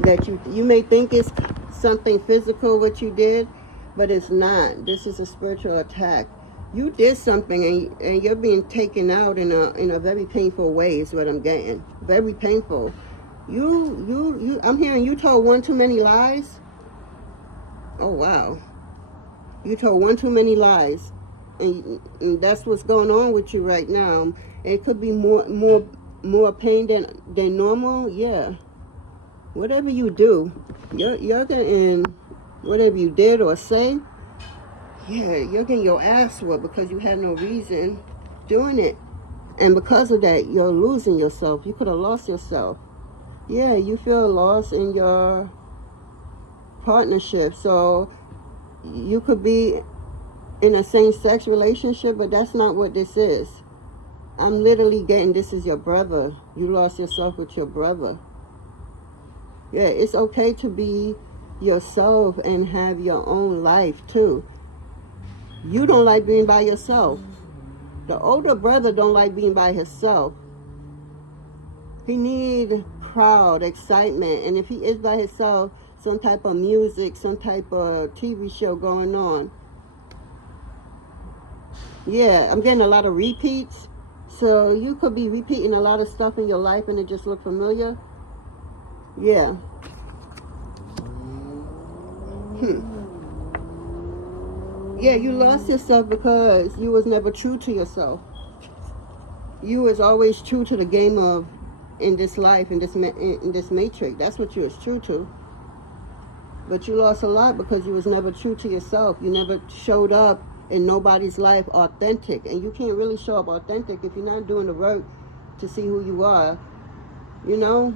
that you may think it's something physical what you did, but it's not. This is a spiritual attack. You did something and you're being taken out in a very painful way is what I'm getting. Very painful. I'm hearing you told one too many lies. Oh wow. You told one too many lies. And that's what's going on with you right now. It could be more pain than normal. Yeah. Whatever you do, you're getting whatever you did or say. Yeah, you're getting your ass whooped because you had no reason doing it. And because of that, you're losing yourself. You could have lost yourself. Yeah, you feel lost in your partnership. So you could be in a same-sex relationship, but that's not what this is. I'm literally getting this is your brother. You lost yourself with your brother. Yeah, it's okay to be yourself and have your own life too. You don't like being by yourself. The older brother don't like being by himself. He need crowd, excitement, and if he is by himself, some type of music, some type of TV show going on. Yeah, I'm getting a lot of repeats. So you could be repeating a lot of stuff in your life and it just look familiar. Yeah. Yeah, you lost yourself because you was never true to yourself. You was always true to the game of in this life, in this matrix. That's what you was true to. But you lost a lot because you was never true to yourself. You never showed up in nobody's life authentic. And you can't really show up authentic if you're not doing the work to see who you are. You know?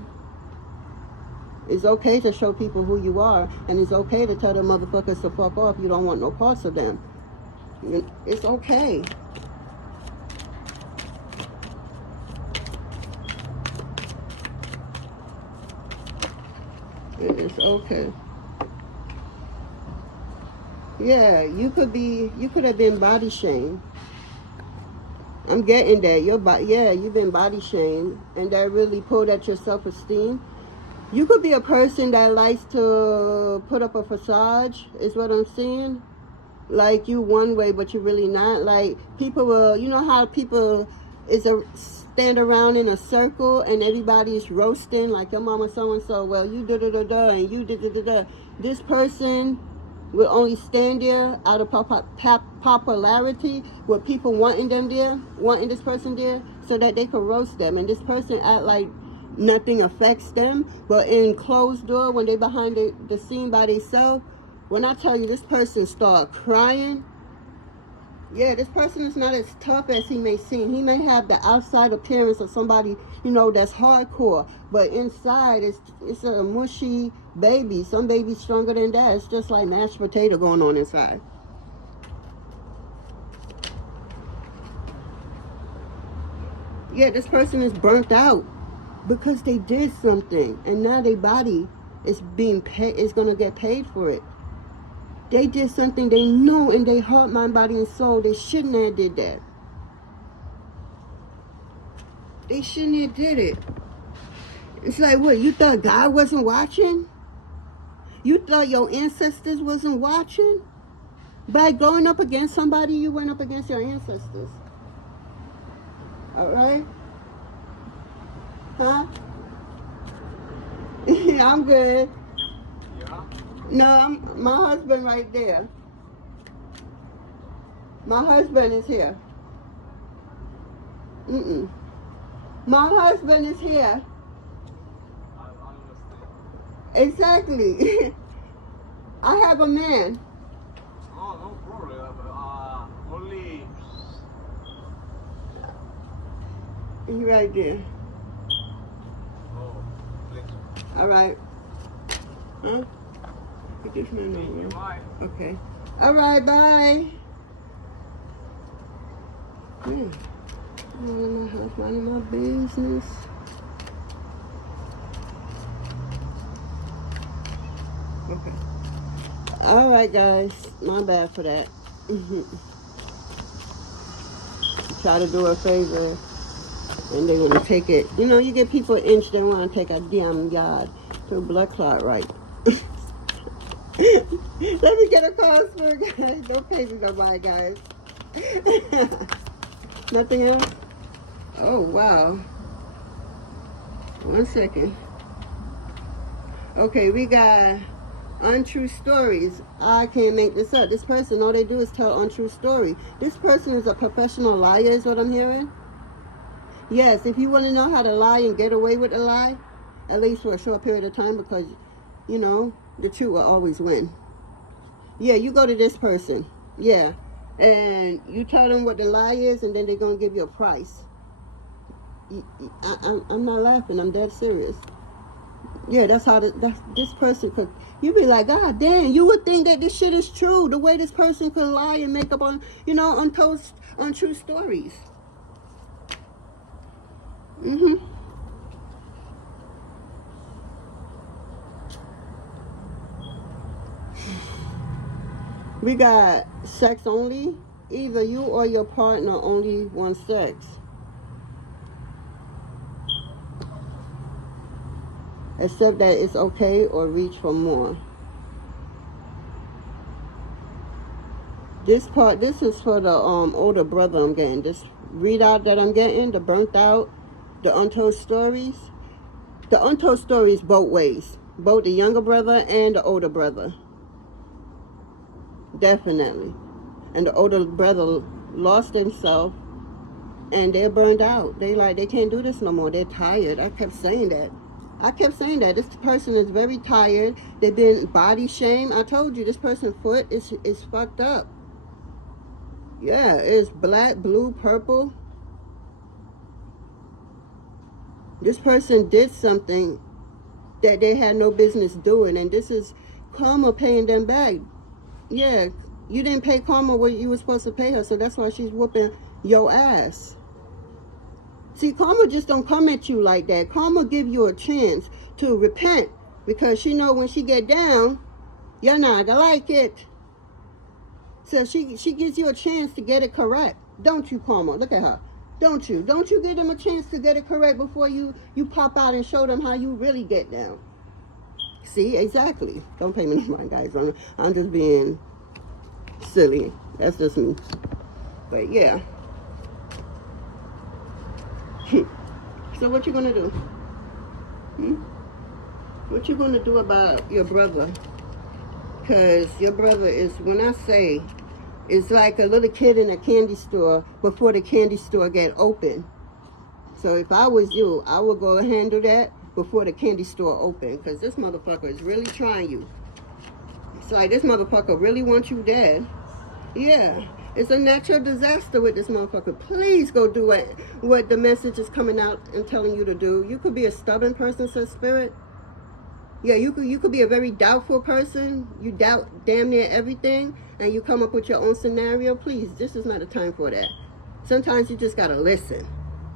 It's okay to show people who you are, and it's okay to tell them motherfuckers to fuck off. You don't want no parts of them. It's okay. It's okay. Yeah, you could have been body shamed. I'm getting that. You've been body shamed, and that really pulled at your self-esteem. You could be a person that likes to put up a facade, is what I'm saying. Like you one way, but you're really not. Like people will, you know how people stand around in a circle and everybody's roasting, like your mama so-and-so, well, you da-da-da-da, and you da-da-da-da. This person will only stand there out of popularity with people wanting them there, wanting this person there, so that they could roast them. And this person act like nothing affects them, but in closed door, when they behind the scene by themselves, when I tell you this person start crying, yeah, this person is not as tough as he may seem. He may have the outside appearance of somebody, you know, that's hardcore, but inside it's a mushy baby. Some baby's stronger than that. It's just like mashed potato going on inside. Yeah, this person is burnt out because they did something, and now their body is being paid. Is gonna get paid for it. They did something they know in their heart, mind, body, and soul. They shouldn't have did that. They shouldn't have did it. It's like, what, you thought God wasn't watching? You thought your ancestors wasn't watching? By going up against somebody, you went up against your ancestors. All right? Huh? Yeah, I'm good. Yeah. No, my husband right there. My husband is here. My husband is here. Exactly. I have a man. Oh, no problem. Only. He right there. Oh, please. All right. Huh? He gives me a Thank you. number. Bye. Okay. All right. Bye. Yeah. Minding my house, minding my business. Okay. All right, guys. My bad for that. Try to do a favor, and they want to take it. You know, you get people an inch, they want to take a damn yard to a blood clot, right? Let me get a call, Spirit, guys. Don't pay me no mind, guys. Nothing else? Oh, wow. 1 second. Okay, we got untrue stories. I can't make this up. This person, all they do is tell untrue story. This person is a professional liar, is what I'm hearing. Yes, if you want to know how to lie and get away with a lie, at least for a short period of time, because, you know, the truth will always win. Yeah, you go to this person. Yeah. And you tell them what the lie is, and then they're going to give you a price. I'm not laughing. I'm dead serious. Yeah, that's how this person could. You be like, God damn, you would think that this shit is true. The way this person could lie and make up on, you know, untrue stories. We got sex only. Either you or your partner only want sex. Except that it's okay or reach for more. This is for the older brother I'm getting. This readout that I'm getting, the burnt out, the untold stories. The untold stories both ways. Both the younger brother and the older brother. Definitely. And the older brother lost himself and they're burned out. They can't do this no more. They're tired. I kept saying that. This person is very tired. They've been body shamed. I told you, this person's foot is fucked up. Yeah, it's black, blue, purple. This person did something that they had no business doing, and this is karma paying them back. Yeah, you didn't pay karma what you were supposed to pay her, so that's why she's whooping your ass. See, karma just don't come at you like that. Karma give you a chance to repent, because she know when she get down, you're not gonna like it. So she gives you a chance to get it correct. Don't you, karma? Look at her. Don't you give them a chance to get it correct before you pop out and show them how you really get down. See, exactly. Don't pay me no mind, guys. I'm just being silly. That's just me. But yeah. So what you gonna do? What you gonna do about your brother? Because your brother is, when I say, it's like a little kid in a candy store before the candy store get open. So if I was you, I would go handle that before the candy store open, because this motherfucker is really trying you. It's like this motherfucker really wants you dead. Yeah. It's a natural disaster with this motherfucker. Please go do what the message is coming out and telling you to do. You could be a stubborn person, says Spirit. Yeah, you could be a very doubtful person. You doubt damn near everything, and you come up with your own scenario. Please, this is not a time for that. Sometimes you just gotta listen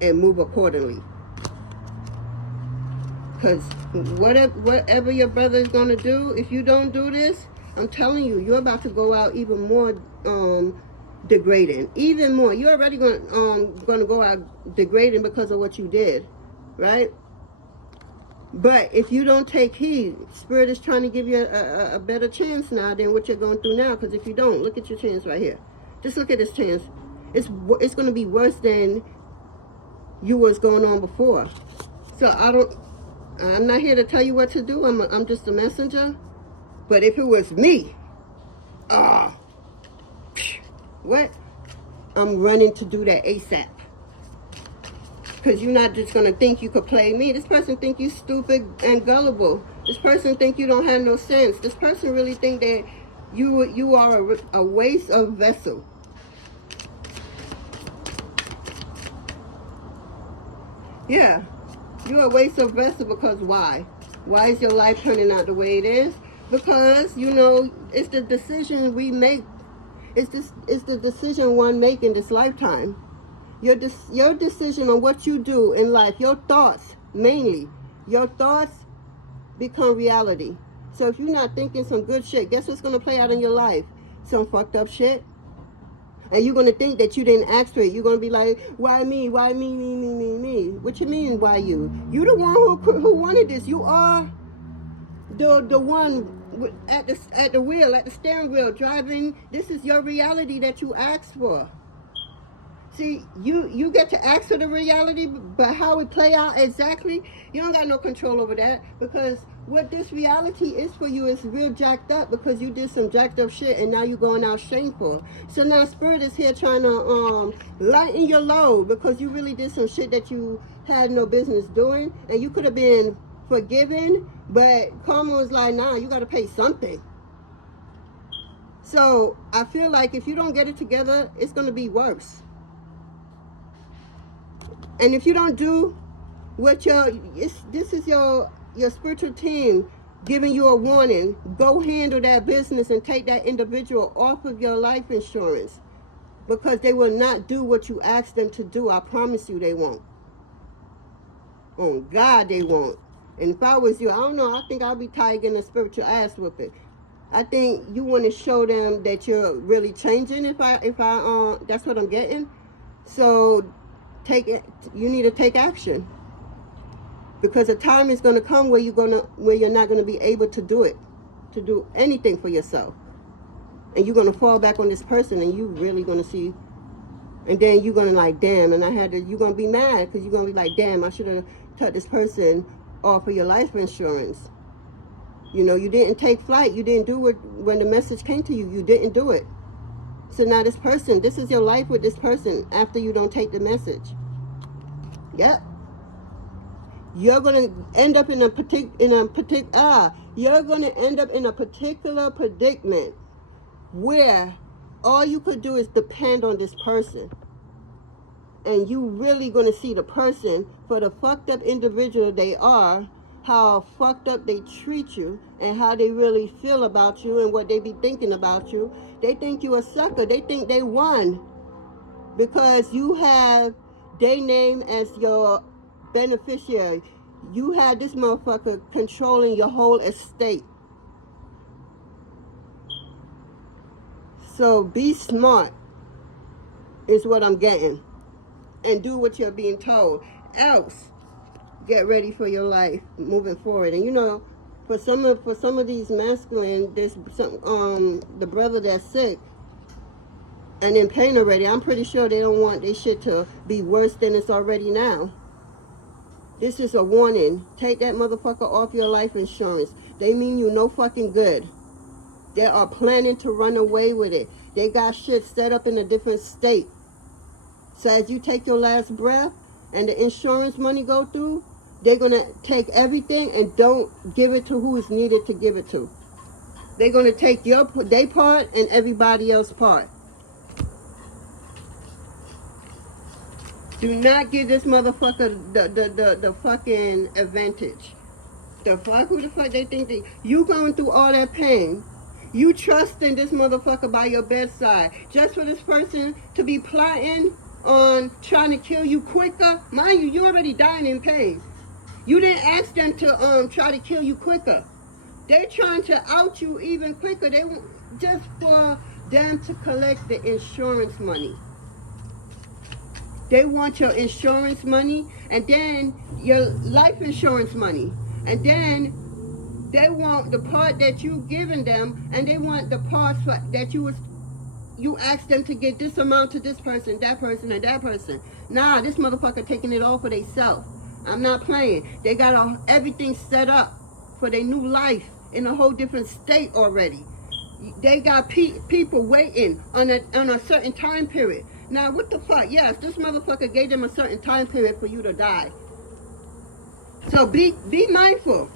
and move accordingly. Because whatever your brother is gonna do, if you don't do this, I'm telling you, you're about to go out even more degrading, even more. You're already gonna go out degrading because of what you did, right? But if you don't take heed, Spirit is trying to give you a better chance now than what you're going through now. Because if you don't, look at your chance right here. Just look at this chance. It's going to be worse than you was going on before. So I'm not here to tell you what to do. I'm just a messenger. But if it was me, what? I'm running to do that ASAP. Because you're not just going to think you could play me. This person think you stupid and gullible. This person think you don't have no sense. This person really think that you are a waste of vessel. Yeah. You're a waste of vessel because why? Why is your life turning out the way it is? Because, you know, it's the decision we make. It's the decision one make in this lifetime. Your decision on what you do in life, your thoughts, mainly, your thoughts become reality. So if you're not thinking some good shit, guess what's going to play out in your life? Some fucked up shit. And you're going to think that you didn't ask for it. You're going to be like, why me? Why me? What you mean, why you? You the one who wanted this. You are the one at the wheel, at the steering wheel, driving. This is your reality that you asked for. See, you get to ask for the reality, but how it play out exactly, you don't got no control over that, because what this reality is for you is real jacked up, because you did some jacked up shit and now you're going out shameful. So now Spirit is here trying to lighten your load, because you really did some shit that you had no business doing, and you could have been forgiven, but karma was like, nah, you got to pay something. So I feel like if you don't get it together, it's going to be worse. And if you don't do what this is your spiritual team giving you a warning, go handle that business and take that individual off of your life insurance, because they will not do what you asked them to do. I promise you they won't. On God they won't. And if I was you, I don't know, I think I'll be tired getting a spiritual ass whooping. I think you want to show them that you're really changing, if I that's what I'm getting. So you need to take action, because a time is going to come where you're not going to be able to do anything for yourself, and you're going to fall back on this person, and you really going to see, and then you're going to like, damn, and you're going to be mad, because you're going to be like, damn, I should have cut this person off of your life insurance. You know, you didn't take flight. You didn't do it when the message came to you. You didn't do it. So now this is your life with this person after you don't take the message. Yep. You're going to end up in a particular predicament where all you could do is depend on this person. And you really going to see the person for the fucked up individual they are, how fucked up they treat you, and how they really feel about you, and what they be thinking about you. They think you a sucker. They think they won, because you have their name as your beneficiary. You had this motherfucker controlling your whole estate. So be smart is what I'm getting, and do what you're being told. Else, get ready for your life moving forward. And you know, for some of these masculine, there's some the brother that's sick and in pain already. I'm pretty sure they don't want their shit to be worse than it's already now. This is a warning. Take that motherfucker off your life insurance. They mean you no fucking good. They are planning to run away with it. They got shit set up in a different state. So as you take your last breath and the insurance money go through, they're going to take everything and don't give it to who is needed to give it to. They're going to take their part and everybody else's part. Do not give this motherfucker the fucking advantage. Who the fuck they think you going through all that pain? You trusting this motherfucker by your bedside just for this person to be plotting on trying to kill you quicker? Mind you, you already dying in pain. You didn't ask them to try to kill you quicker. They're trying to out you even quicker. They just for them to collect the insurance money. They want your insurance money, and then your life insurance money, and then they want the part that you given them, and they want the parts that you asked them to get this amount to this person, and that person. Nah, this motherfucker taking it all for themselves. I'm not playing. They got everything set up for their new life in a whole different state already. They got people waiting on a certain time period. Now, what the fuck? Yes, this motherfucker gave them a certain time period for you to die. So be mindful.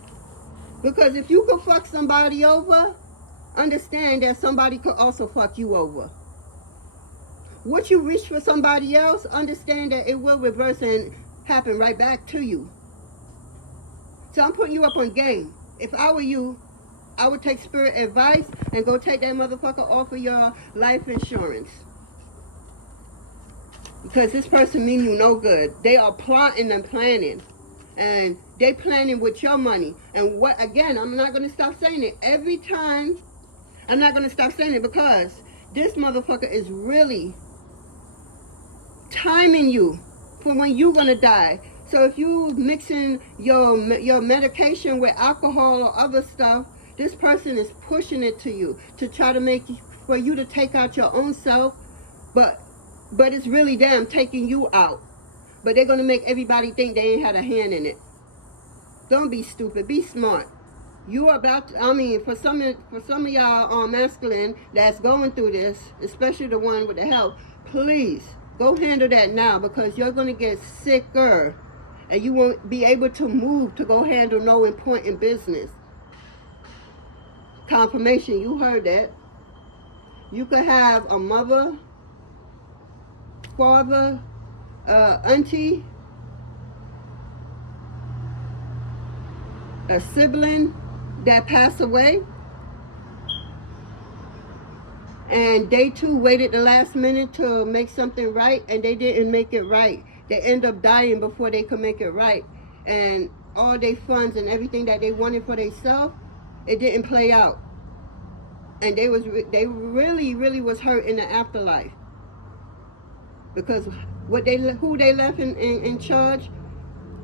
Because if you could fuck somebody over, understand that somebody could also fuck you over. What you wish for somebody else, understand that it will reverse and happen right back to you. So I'm putting you up on game. If I were you, I would take spirit advice and go take that motherfucker off of your life insurance. Because this person mean you no good. They are plotting and planning. And they planning with your money. And what, again, I'm not going to stop saying it. Every time, I'm not going to stop saying it because this motherfucker is really timing you for when you're going to die. So if you mixing your medication with alcohol or other stuff, this person is pushing it to you to try to make for you to take out your own self, but it's really them taking you out. But they're going to make everybody think they ain't had a hand in it. Don't be stupid. Be smart. You are about to, I mean, for some of y'all masculine that's going through this, especially the one with the health, please go handle that now, because you're going to get sicker and you won't be able to move to go handle no important business. Confirmation, you heard that. You could have a mother, father, auntie, a sibling that passed away, and they too waited the last minute to make something right, and they didn't make it right. They end up dying before they could make it right, and all their funds and everything that they wanted for themselves, it didn't play out, and they really was hurt in the afterlife, because who they left in charge,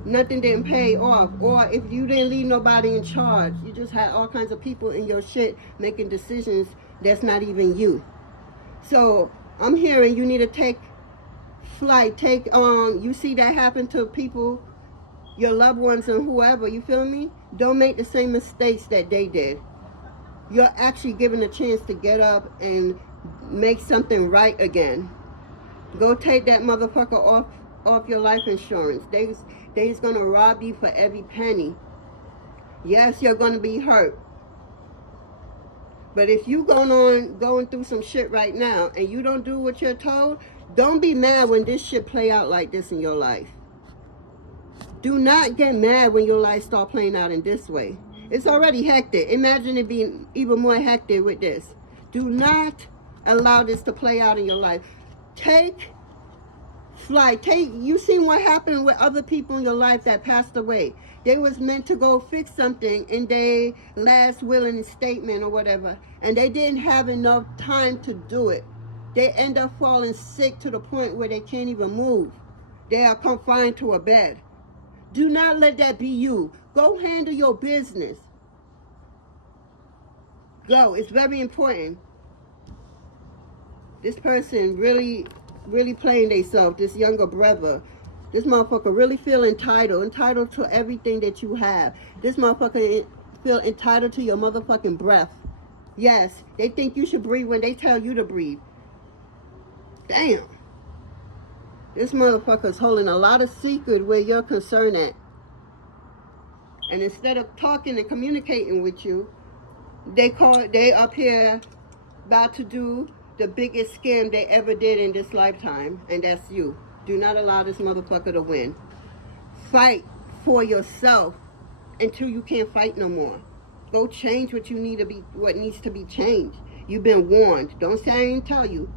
nothing didn't pay off. Or if you didn't leave nobody in charge, you just had all kinds of people in your shit making decisions that's not even you. So I'm hearing you need to take flight. You see that happen to people, your loved ones and whoever, you feel me? Don't make the same mistakes that they did. You're actually given a chance to get up and make something right again. Go take that motherfucker off your life insurance. They's gonna rob you for every penny. Yes, you're gonna be hurt. But if you going through some shit right now and you don't do what you're told, don't be mad when this shit play out like this in your life. Do not get mad when your life start playing out in this way. It's already hectic. Imagine it being even more hectic with this. Do not allow this to play out in your life. Take flight. You seen what happened with other people in your life that passed away. They was meant to go fix something in their last will and statement or whatever, and they didn't have enough time to do it. They end up falling sick to the point where they can't even move. They are confined to a bed. Do not let that be you. Go handle your business. Go. It's very important. This person really playing themselves, this younger brother. This motherfucker really feel entitled to everything that you have. This motherfucker feel entitled to your motherfucking breath. Yes, they think you should breathe when they tell you to breathe. Damn. This motherfucker's holding a lot of secret where you're concerned at. And instead of talking and communicating with you, they up here about to do the biggest scam they ever did in this lifetime, and that's you. Do not allow this motherfucker to win. Fight for yourself until you can't fight no more. Go change what needs to be changed. You've been warned. Don't say I didn't tell you.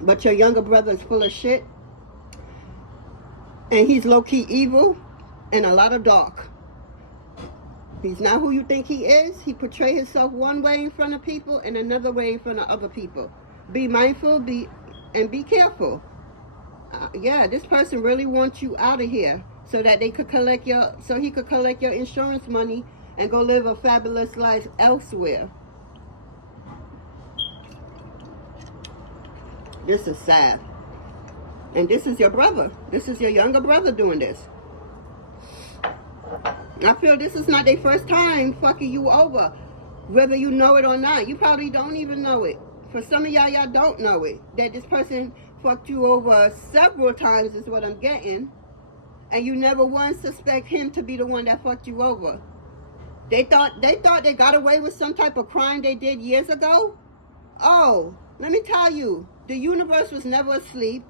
But your younger brother is full of shit, and he's low-key evil and a lot of dark. He's not who you think he is. He portrays himself one way in front of people and another way in front of other people. Be mindful, be careful. Yeah, this person really wants you out of here so that he could collect your insurance money and go live a fabulous life elsewhere. This is sad. And this is your brother. This is your younger brother doing this. I feel this is not their first time fucking you over, whether you know it or not. You probably don't even know it. For some of y'all don't know it, that this person fucked you over several times is what I'm getting, and you never once suspect him to be the one that fucked you over. They thought they got away with some type of crime they did years ago. Oh, let me tell you, the universe was never asleep.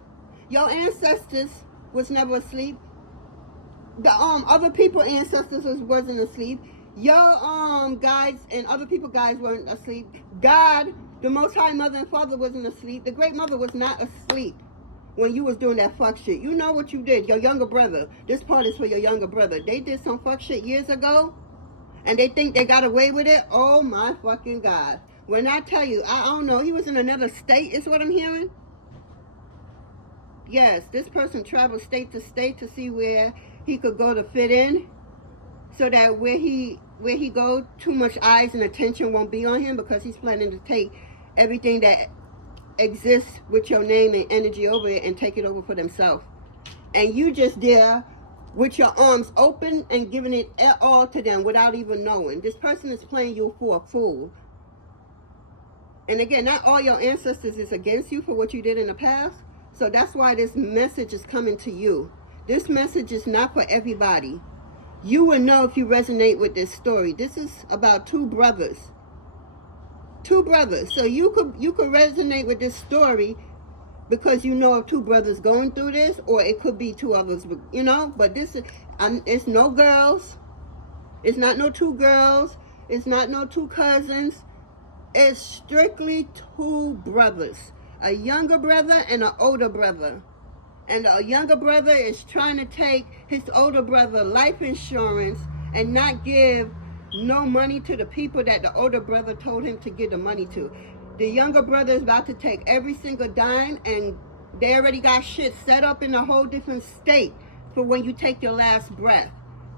Your ancestors was never asleep. The other people ancestors wasn't asleep. Your guides and other people guides weren't asleep. God, the Most High Mother and Father wasn't asleep. The Great Mother was not asleep. when you was doing that fuck shit. You know what you did. Your younger brother. This part is for your younger brother. They did some fuck shit years ago, and they think they got away with it. Oh my fucking God. When I tell you, I don't know, he was in another state is what I'm hearing. Yes, this person traveled state to state to see where he could go to fit in, so that where he go, too much eyes and attention won't be on him, because he's planning to take everything that exists with your name and energy over it and take it over for themselves. And you just there with your arms open and giving it all to them without even knowing. This person is playing you for a fool. And again, not all your ancestors is against you for what you did in the past. So that's why this message is coming to you. This message is not for everybody. You will know if you resonate with this story. This is about two brothers. Two brothers. So you could resonate with this story because you know of two brothers going through this, or it could be two others, you know. But this is, it's no girls. It's not no two girls. It's not no two cousins. It's strictly two brothers. A younger brother and an older brother. And the younger brother is trying to take his older brother life insurance and not give no money to the people that the older brother told him to give the money to. The younger brother is about to take every single dime, and they already got shit set up in a whole different state for when you take your last breath.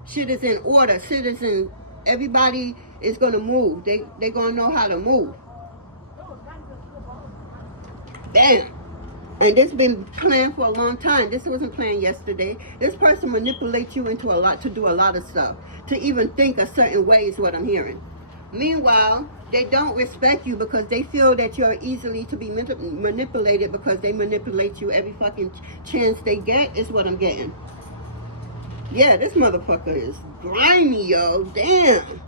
Shit is in order. Shit is in, everybody is going to move. They're going to know how to move. Damn. And this been planned for a long time. This wasn't planned yesterday. This person manipulates you into to do a lot of stuff. To even think a certain way is what I'm hearing. Meanwhile, they don't respect you because they feel that you're easily to be manipulated, because they manipulate you every fucking chance they get is what I'm getting. Yeah, this motherfucker is grimy, yo. Damn.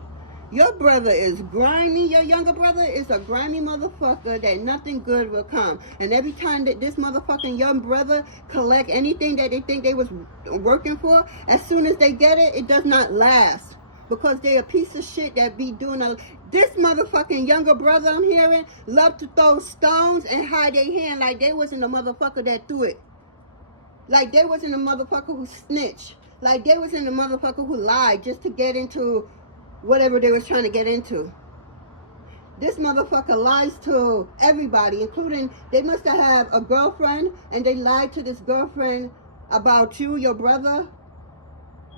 Your brother is grimy. Your younger brother is a grimy motherfucker that nothing good will come. And every time that this motherfucking young brother collect anything that they think they was working for, as soon as they get it, it does not last. Because they a piece of shit that be doing this motherfucking younger brother I'm hearing love to throw stones and hide their hand like they wasn't the motherfucker that threw it. Like they wasn't the motherfucker who snitched. Like they wasn't the motherfucker who lied just to get into whatever they was trying to get into. This motherfucker lies to everybody, including, they must have had a girlfriend and they lied to this girlfriend about you, your brother.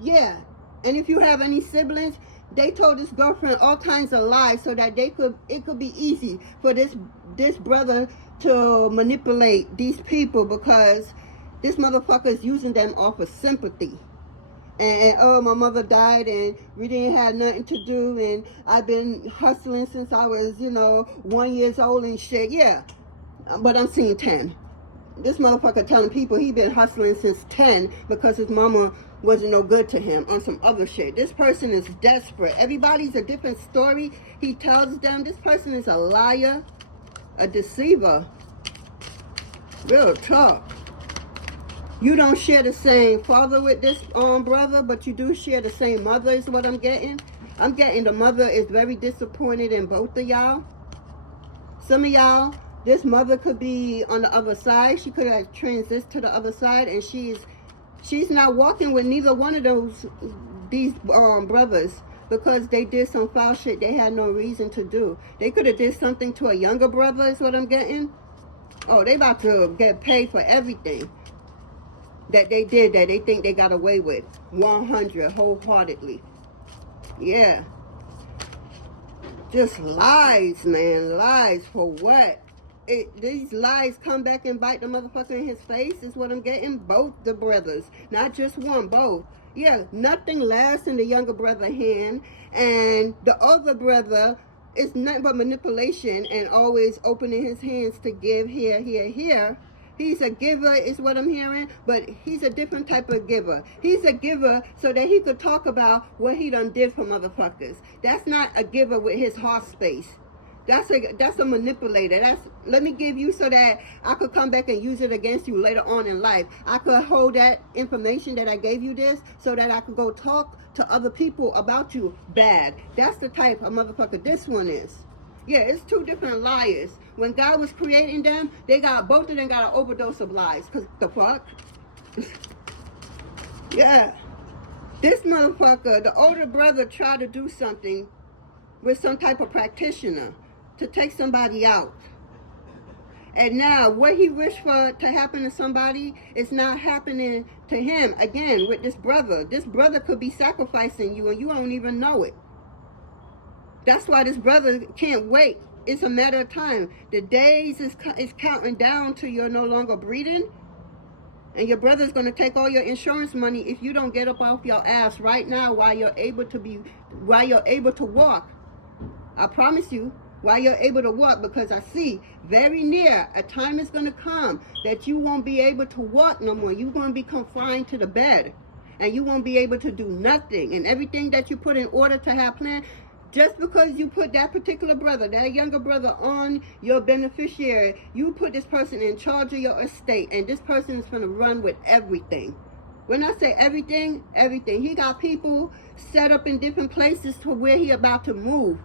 Yeah. And if you have any siblings, they told this girlfriend all kinds of lies so that it could be easy for this brother to manipulate these people, because this motherfucker is using them off of sympathy. And oh, my mother died and we didn't have nothing to do, and I've been hustling since I was, 1 year old and shit. Yeah, but I'm seeing 10. This motherfucker telling people he been hustling since 10 because his mama wasn't no good to him on some other shit. This person is desperate. Everybody's a different story he tells them. This person is a liar, a deceiver. Real talk. You don't share the same father with this brother, but you do share the same mother is what I'm getting. I'm getting the mother is very disappointed in both of y'all. Some of y'all, this mother could be on the other side. She could have transitioned to the other side, and she's not walking with neither one of these brothers, because they did some foul shit they had no reason to do. They could have did something to a younger brother is what I'm getting. Oh, they about to get paid for everything that they did, that they think they got away with. 100 wholeheartedly. Yeah. Just lies, man. Lies for what? These lies come back and bite the motherfucker in his face is what I'm getting. Both the brothers. Not just one, both. Yeah, nothing lasts in the younger brother hand. And the other brother is nothing but manipulation and always opening his hands to give here, here, here. He's a giver is what I'm hearing, but he's a different type of giver. He's a giver so that he could talk about what he done did for motherfuckers. That's not a giver with his heart space. That's a manipulator. Let me give you so that I could come back and use it against you later on in life. I could hold that information that I gave you this so that I could go talk to other people about you bad. That's the type of motherfucker this one is. Yeah, it's two different liars. When God was creating them, they got, both of them got an overdose of lies. Because the fuck? Yeah. This motherfucker, the older brother, tried to do something with some type of practitioner to take somebody out. And now what he wished for to happen to somebody is not happening to him. Again, with this brother. This brother could be sacrificing you and you don't even know it. That's why this brother can't wait. It's a matter of time. The days is counting down to you're no longer breathing. And your brother's going to take all your insurance money if you don't get up off your ass right now while you're able to walk. I promise you, while you're able to walk, because I see very near a time is going to come that you won't be able to walk no more. You're going to be confined to the bed and you won't be able to do nothing. And everything that you put in order to have planned, just because you put that particular brother, that younger brother on your beneficiary, you put this person in charge of your estate, and this person is going to run with everything. When I say everything, everything. He got people set up in different places to where he about to move.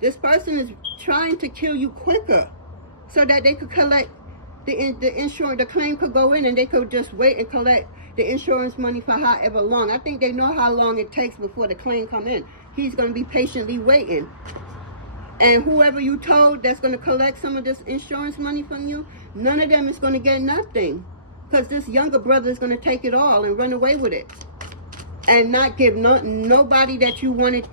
This person is trying to kill you quicker so that they could collect the insurance. The claim could go in and they could just wait and collect the insurance money for however long. I think they know how long it takes before the claim come in. He's going to be patiently waiting. And whoever you told that's going to collect some of this insurance money from you, none of them is going to get nothing. Because this younger brother is going to take it all and run away with it. And not give nobody that you wanted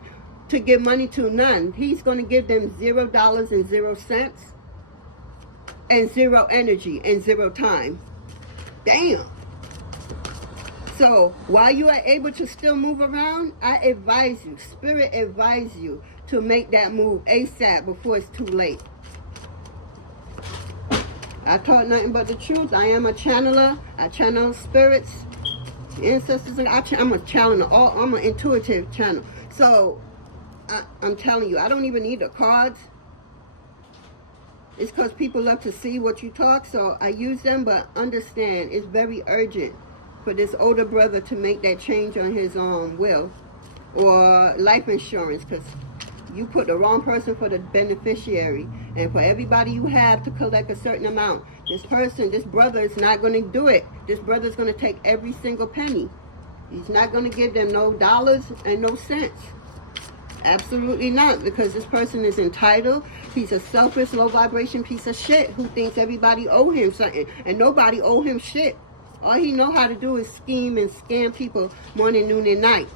to give money to, none. He's going to give them $0 and 0 cents. And 0 energy and 0 time. Damn. So while you are able to still move around, I advise you, Spirit advise you to make that move ASAP before it's too late. I taught nothing but the truth. I am a channeler. I channel spirits, ancestors, and I'm a channeler. I'm an intuitive channel. So I'm telling you, I don't even need the cards. It's because people love to see what you talk, so I use them, but understand it's very urgent for this older brother to make that change on his will or life insurance, because you put the wrong person for the beneficiary. And for everybody you have to collect a certain amount, this brother is not going to do it. This brother is going to take every single penny. He's not going to give them no dollars and no cents. Absolutely not, because this person is entitled. He's a selfish, low vibration piece of shit who thinks everybody owe him something, and nobody owe him shit. All he know how to do is scheme and scam people morning, noon, and night.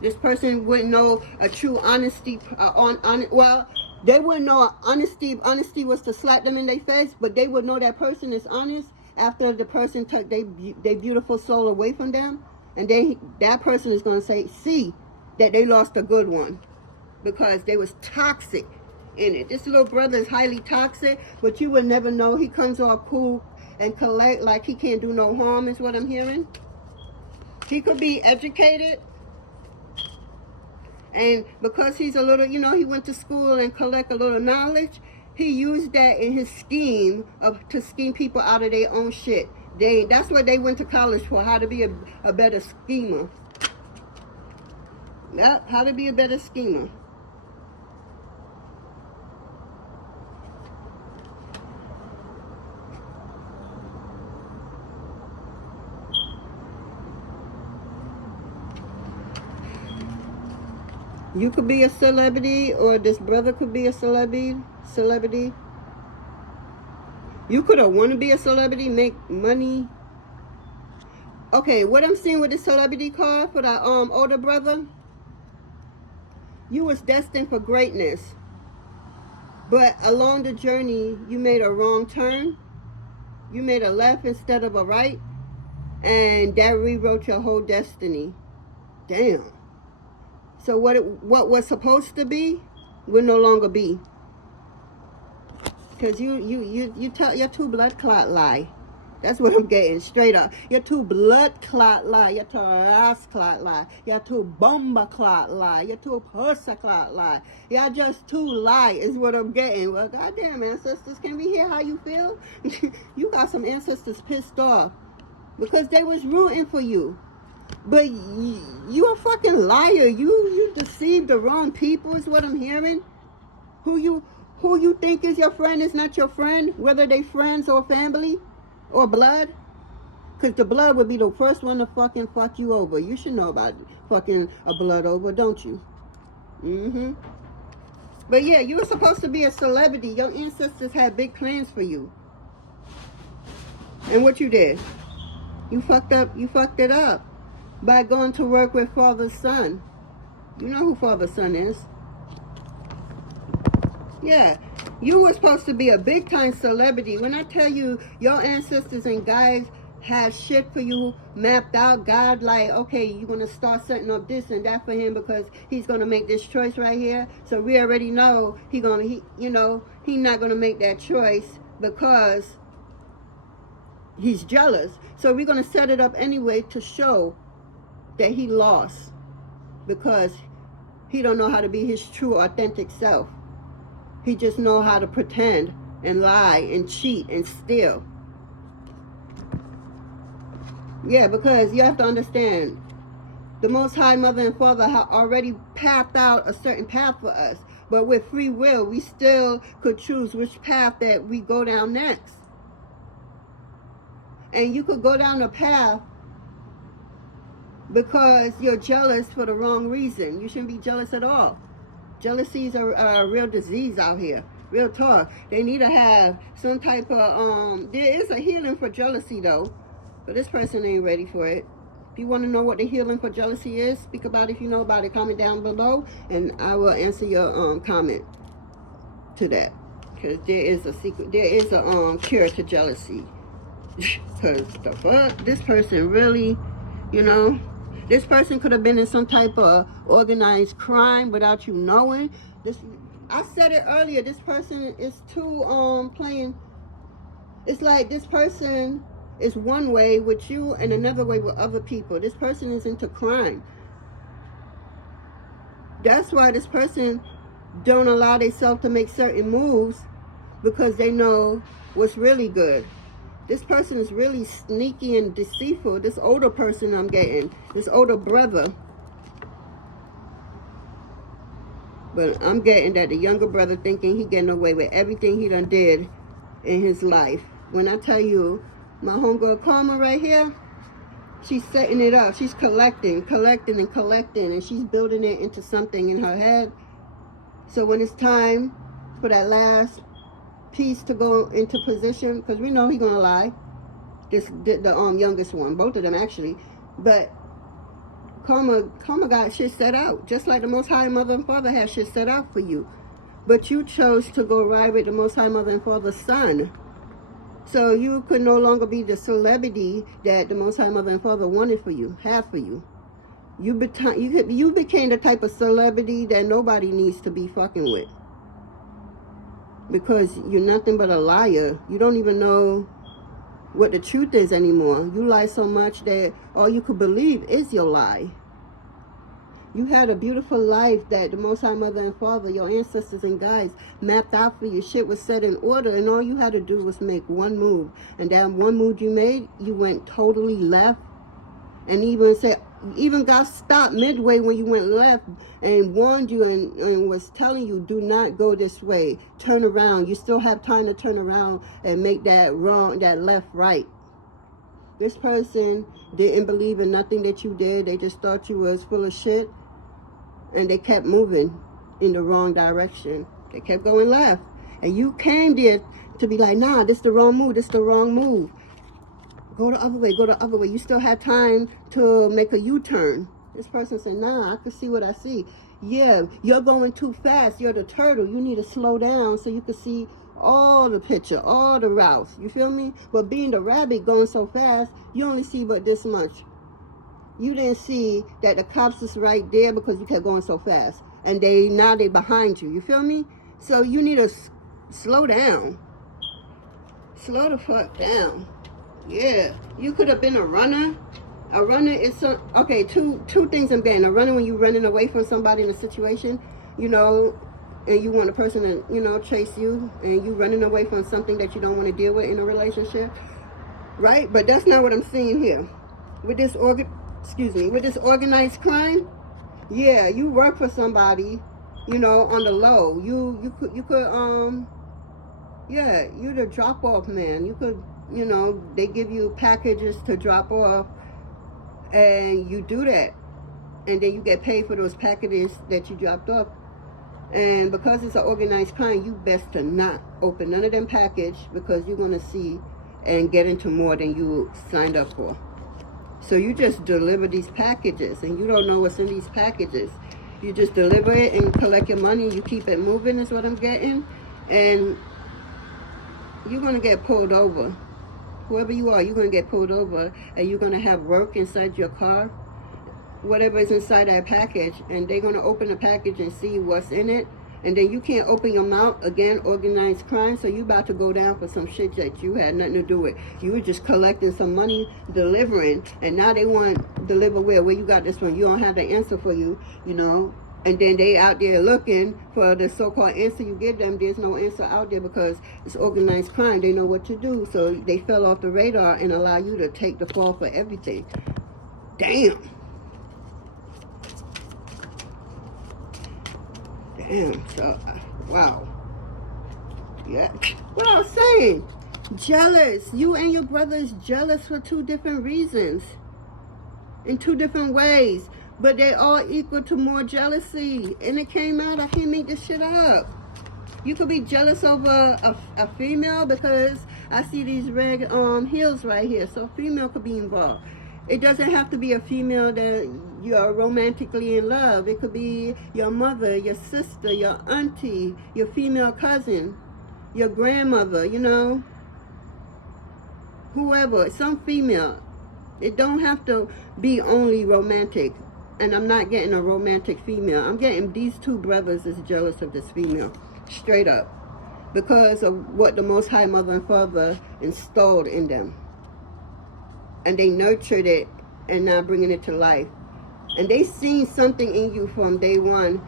This person wouldn't know a true honesty. Well, they wouldn't know honesty. Honesty was to slap them in their face, but they would know that person is honest after the person took their beautiful soul away from them, and that person is going to say, see, that they lost a good one because they was toxic in it. This little brother is highly toxic, but you would never know. He comes off cool and collect like he can't do no harm, is what I'm hearing. He could be educated, and because he's a little, he went to school and collect a little knowledge, he used that in his scheme to scheme people out of their own shit. That's what they went to college for, how to be a better schemer. Yep, how to be a better schemer. You could be a celebrity, or this brother could be a celebrity. You could have want to be a celebrity, make money. Okay, what I'm seeing with the celebrity card for the older brother, you was destined for greatness, but along the journey you made a wrong turn. You made a left instead of a right, and that rewrote your whole destiny. Damn. So what was supposed to be will no longer be, because you're too blood clot lie. That's what I'm getting straight up. You're too blood clot lie. You're too ass clot lie. You're too bomba clot lie. You're too pussy clot lie. You're just too lie is what I'm getting. Well, goddamn, ancestors, can we hear how you feel? You got some ancestors pissed off because they was rooting for you. But you a fucking liar. You deceived the wrong people is what I'm hearing. Who you think is your friend is not your friend, whether they friends or family or blood. Because the blood would be the first one to fucking fuck you over. You should know about fucking a blood over, don't you? Mm-hmm. But yeah, you were supposed to be a celebrity. Your ancestors had big plans for you. And what you did? You fucked it up by going to work with Father's Sun. You know who Father's Sun is. Yeah, you were supposed to be a big time celebrity. When I tell you your ancestors and guides have shit for you mapped out, God like, okay, you're going to start setting up this and that for him because he's going to make this choice right here. So we already know he's not going to make that choice because he's jealous. So we're going to set it up anyway to show that he lost because he don't know how to be his true authentic self. He just know how to pretend and lie and cheat and steal. Yeah, because you have to understand, the Most High Mother and Father have already pathed out a certain path for us. But with free will, we still could choose which path that we go down next. And you could go down the path because you're jealous for the wrong reason. You shouldn't be jealous at all. Jealousy is a real disease out here. Real talk. They need to have some type of, there is a healing for jealousy though. But this person ain't ready for it. If you want to know what the healing for jealousy is, speak about it. If you know about it, comment down below. And I will answer your comment to that. Because there is a secret. There is a cure to jealousy. Because the fuck? This person really, this person could have been in some type of organized crime without you knowing. I said it earlier. This person is too playing. It's like this person is one way with you and another way with other people. This person is into crime. That's why this person don't allow themselves to make certain moves, because they know what's really good. This person is really sneaky and deceitful. This older person I'm getting, this older brother. But I'm getting that the younger brother thinking he getting away with everything he done did in his life. When I tell you, my homegirl Karma right here, she's setting it up. She's collecting, and she's building it into something in her head. So when it's time for that last piece to go into position, because we know he's gonna lie. The youngest one, both of them actually, but Karma got shit set out, just like the Most High Mother and Father had shit set out for you. But you chose to go ride with the Most High Mother and Father's Son. So you could no longer be the celebrity that the Most High Mother and Father wanted for you, had for you. You became the type of celebrity that nobody needs to be fucking with. Because you're nothing but a liar. You don't even know what the truth is anymore. You lie so much that all you could believe is your lie. You had a beautiful life that the Most High Mother and Father, your ancestors and guides, mapped out for you. Shit was set in order, and all you had to do was make one move. And that one move you made, you went totally left. And even got stopped midway when you went left and warned you and was telling you, do not go this way. Turn around. You still have time to turn around and make that left right. This person didn't believe in nothing that you did. They just thought you was full of shit. And they kept moving in the wrong direction. They kept going left. And you came there to be like, nah, this is the wrong move. This is the wrong move. Go the other way. Go the other way. You still had time to make a U-turn. This person said, nah, I can see what I see. Yeah, you're going too fast. You're the turtle. You need to slow down so you can see all the picture, all the routes. You feel me? But being the rabbit going so fast, you only see but this much. You didn't see that the cops is right there because you kept going so fast. And now they behind you. You feel me? So you need to slow down. Slow the fuck down. Yeah. You could have been a runner. A runner is two things I'm getting. A runner when you're running away from somebody in a situation, and you want a person to, chase you, and you running away from something that you don't want to deal with in a relationship. Right? But that's not what I'm seeing here. With this organized crime, yeah, you work for somebody you know, on the low. You could yeah, you're the drop off man. You could, you know, they give you packages to drop off, and you do that, and then you get paid for those packages that you dropped off. And because it's an organized crime, you best to not open none of them packages, because you're going to see and get into more than you signed up for. So you just deliver these packages, and you don't know what's in these packages. You just deliver it and collect your money. You keep it moving is what I'm getting. And you're going to get pulled over. Whoever you are, you're going to get pulled over, and you're going to have work inside your car, whatever is inside that package, and they're going to open the package and see what's in it, and then you can't open your mouth. Again, organized crime. So you about to go down for some shit that you had nothing to do with. You were just collecting some money, delivering, and now they want deliver where you got this from. You don't have the answer for you, you know. And then they out there looking for the so-called answer you give them. There's no answer out there, because it's organized crime. They know what to do. So they fell off the radar and allow you to take the fall for everything. Damn. Damn. So, wow. Yeah. What I was saying. Jealous. You and your brother is jealous for two different reasons. In two different ways. But they all equal to more jealousy. And it came out, I can't make this shit up. You could be jealous over a female, because I see these red heels right here. So a female could be involved. It doesn't have to be a female that you're romantically in love. It could be your mother, your sister, your auntie, your female cousin, your grandmother, you know. Whoever, some female. It don't have to be only romantic. And I'm not getting a romantic female. I'm getting these two brothers is jealous of this female. Straight up. Because of what the Most High Mother and Father installed in them. And they nurtured it and now bringing it to life. And they seen something in you from day one.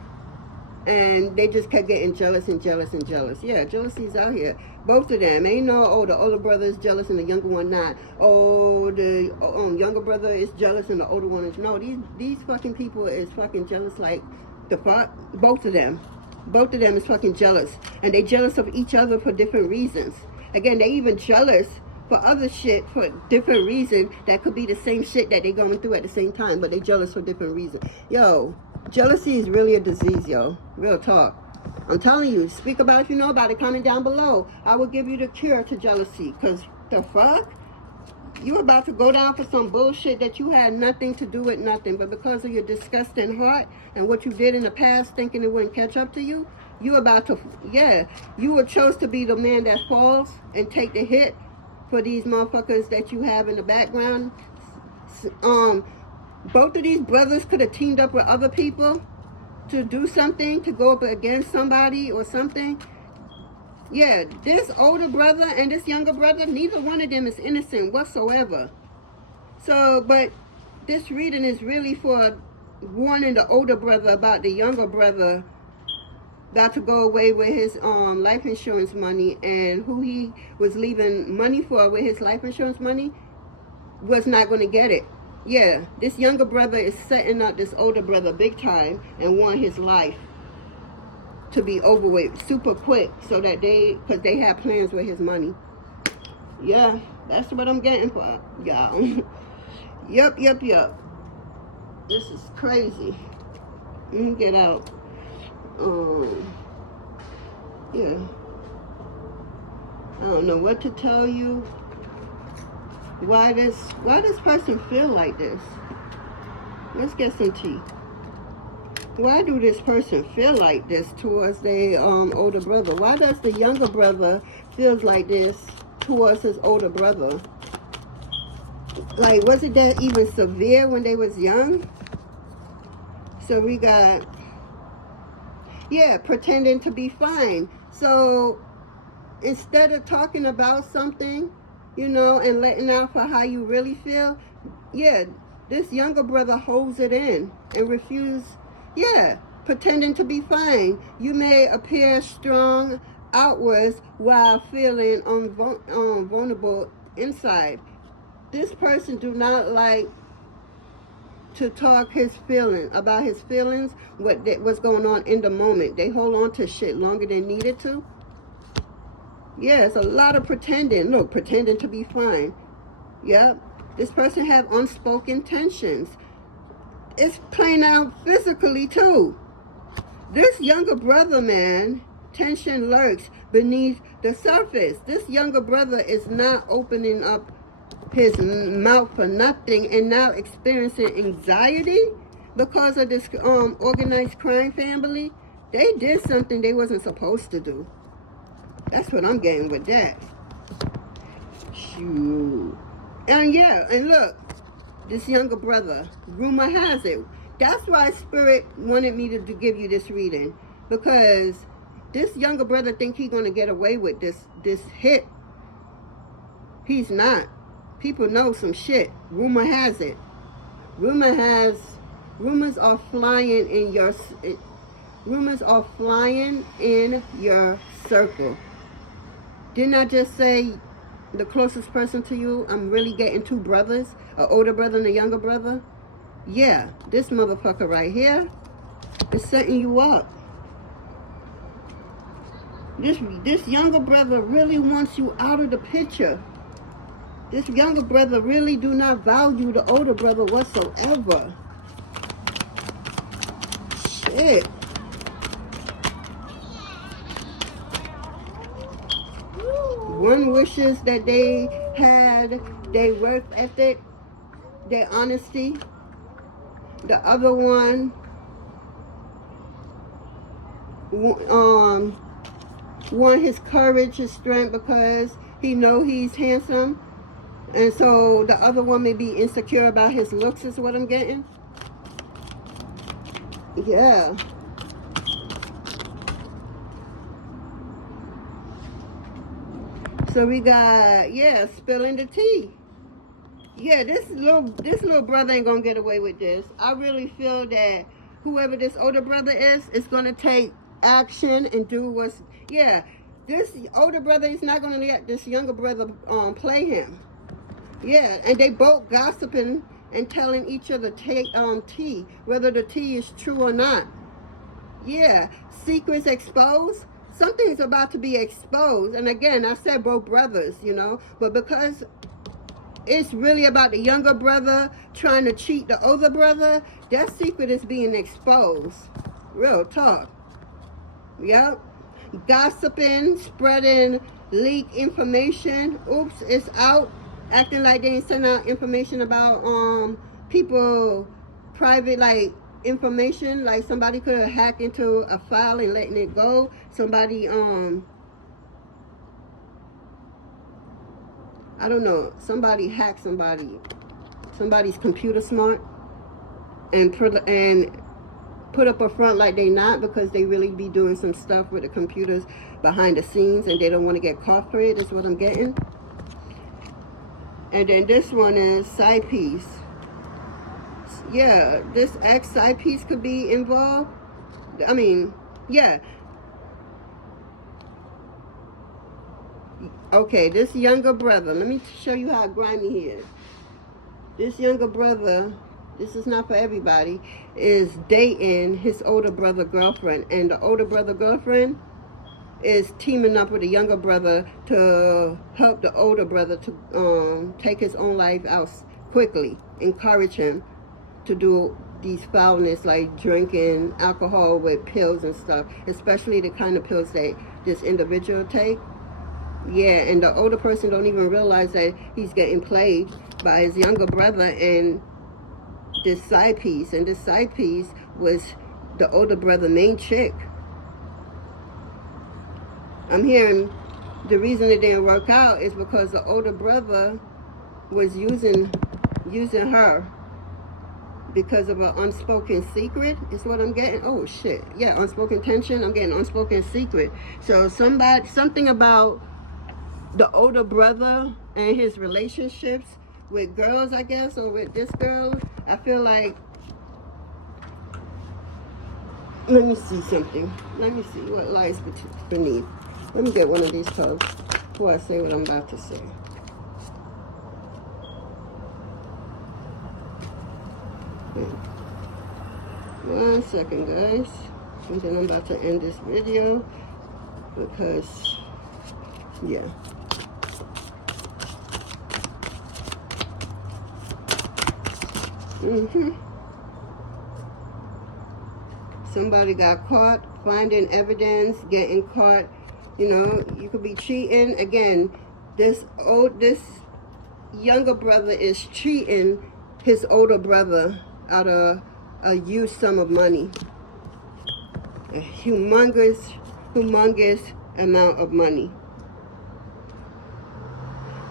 And they just kept getting jealous and jealous and jealous. Yeah, jealousy's out here. Both of them. Ain't no, oh, the older brother is jealous and the younger one not. Oh, the younger brother is jealous and the older one is. No, these fucking people is fucking jealous like the fuck. Both of them. Both of them is fucking jealous. And they jealous of each other for different reasons. Again, they even jealous for other shit for different reasons that could be the same shit that they going through at the same time, but they jealous for different reasons. Yo, jealousy is really a disease, yo. Real talk. I'm telling you, speak about it if you know about it. Comment down below. I will give you the cure to jealousy. Because the fuck? You about to go down for some bullshit that you had nothing to do with nothing. But because of your disgusting heart and what you did in the past, thinking it wouldn't catch up to you, you about to, yeah, you were chose to be the man that falls and take the hit for these motherfuckers that you have in the background. Both of these brothers could have teamed up with other people to do something, to go up against somebody or something. Yeah, this older brother and this younger brother, neither one of them is innocent whatsoever. So, but this reading is really for warning the older brother about the younger brother about to go away with his life insurance money, and who he was leaving money for with his life insurance money was not going to get it. Yeah, this younger brother is setting up this older brother big time and want his life to be over with super quick, so that because they have plans with his money. Yeah, that's what I'm getting for y'all. Yup. This is crazy. Let me get out. Yeah. I don't know what to tell you. Why this person feel like this? Let's get some tea. Why do this person feel like this towards their older brother? Why does the younger brother feels like this towards his older brother? Like, was it that even severe when they was young? So we got, yeah, pretending to be fine. So instead of talking about something, you know, and letting out for how you really feel, yeah, this younger brother holds it in and refuses, yeah, pretending to be fine. You may appear strong outwards while feeling vulnerable inside. This person do not like to talk about his feelings, what's going on in the moment. They hold on to shit longer than needed to. Yeah, it's a lot of pretending. Look, pretending to be fine. Yep. This person have unspoken tensions. It's playing out physically too. This younger brother, man, tension lurks beneath the surface. This younger brother is not opening up his mouth for nothing and now experiencing anxiety because of this organized crime family. They did something they wasn't supposed to do. That's what I'm getting with that. Shoot. And yeah, and look, this younger brother, rumor has it. That's why Spirit wanted me to give you this reading. Because this younger brother think he's going to get away with this hit. He's not. People know some shit. Rumor has it. Rumors are flying in your, rumors are flying in your circle. Didn't I just say the closest person to you, I'm really getting two brothers, an older brother and a younger brother? Yeah, this motherfucker right here is setting you up. This younger brother really wants you out of the picture. This younger brother really do not value the older brother whatsoever. Shit. One wishes that they had their work ethic, their honesty. The other one want his courage, his strength, because he know he's handsome. And so the other one may be insecure about his looks is what I'm getting. Yeah. So we got, yeah, spilling the tea. Yeah, this little brother ain't gonna get away with this. I really feel that whoever this older brother is gonna take action and do what's, yeah. This older brother is not gonna let this younger brother play him. Yeah, and they both gossiping and telling each other tea, whether the tea is true or not. Yeah, secrets exposed. Something's about to be exposed. And again, I said both brothers, you know, but because it's really about the younger brother trying to cheat the older brother, that secret is being exposed. Real talk. Yep. Gossiping, spreading leak information. Oops, it's out. Acting like they ain't sending out information about people private, like information, like somebody could have hacked into a file and letting it go. Somebody I don't know, somebody hacked somebody's computer smart and put up a front like they not, because they really be doing some stuff with the computers behind the scenes and they don't want to get caught for it, is what I'm getting. And then this one is side piece. Yeah, this ex side piece could be involved. I mean, yeah. Okay, this younger brother, let me show you how grimy he is. This younger brother, this is not for everybody, is dating his older brother girlfriend. And the older brother girlfriend is teaming up with the younger brother to help the older brother to take his own life out quickly. Encourage him to do these foulness like drinking alcohol with pills and stuff, especially the kind of pills that this individual take. Yeah, and the older person don't even realize that he's getting played by his younger brother and this side piece. And this side piece was the older brother main chick. I'm hearing the reason it didn't work out is because the older brother was using her because of an unspoken secret, is what I'm getting. Oh shit, yeah, unspoken tension. I'm getting unspoken secret. So something about the older brother and his relationships with girls, I guess, or with this girl. I feel like, let me see something. Let me see what lies beneath. Let me get one of these cards before I say what I'm about to say. 1 second, guys. And then I'm about to end this video because, yeah. Somebody got caught finding evidence, getting caught. You know, you could be cheating. Again, this younger brother is cheating his older brother out of a huge sum of money. A humongous amount of money.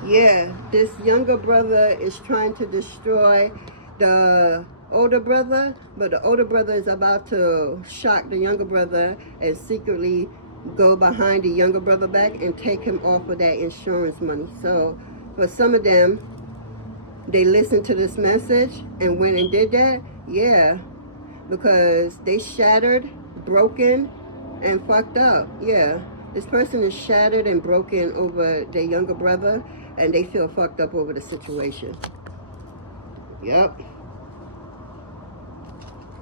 Yeah, this younger brother is trying to destroy the older brother, but the older brother is about to shock the younger brother and secretly go behind the younger brother back and take him off of that insurance money. So for some of them, they listened to this message and went and did that. Yeah, because they shattered, broken, and fucked up. Yeah, this person is shattered and broken over their younger brother, and they feel fucked up over the situation. Yep.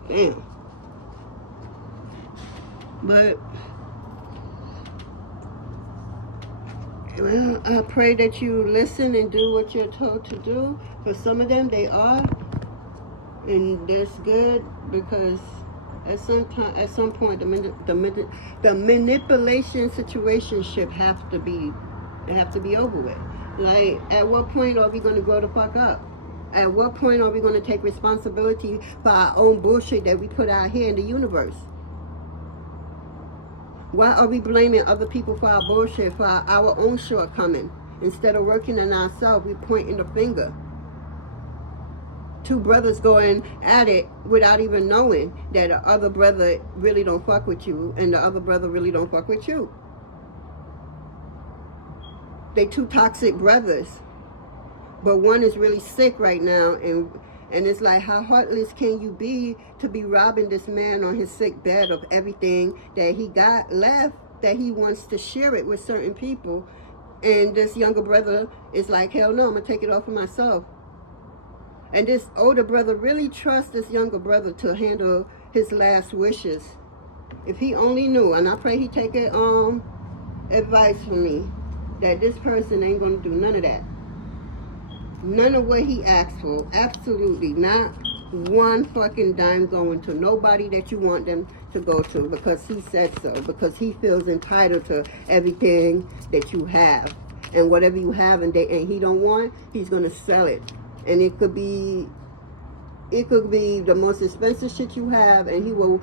Damn. But, well, I pray that you listen and do what you're told to do. For some of them, they are. And that's good, because at some point, the manipulation situation should have to be over with. Like, at what point are we going to grow the fuck up? At what point are we going to take responsibility for our own bullshit that we put out here in the universe? Why are we blaming other people for our bullshit, for our own shortcoming? Instead of working on ourselves, we're pointing the finger. Two brothers going at it without even knowing that the other brother really don't fuck with you and the other brother really don't fuck with you. They two toxic brothers. But one is really sick right now, and it's like, how heartless can you be to be robbing this man on his sick bed of everything that he got left, that he wants to share it with certain people, and this younger brother is like, hell no, I'm gonna take it all for myself. And this older brother really trusts this younger brother to handle his last wishes. If he only knew, and I pray he take advice from me, that this person ain't gonna do none of that. None of what he asked for. Absolutely not one fucking dime going to nobody that you want them to go to, because he said so, because he feels entitled to everything that you have. And whatever you have and he don't want, he's gonna sell it. And it could be the most expensive shit you have, and he will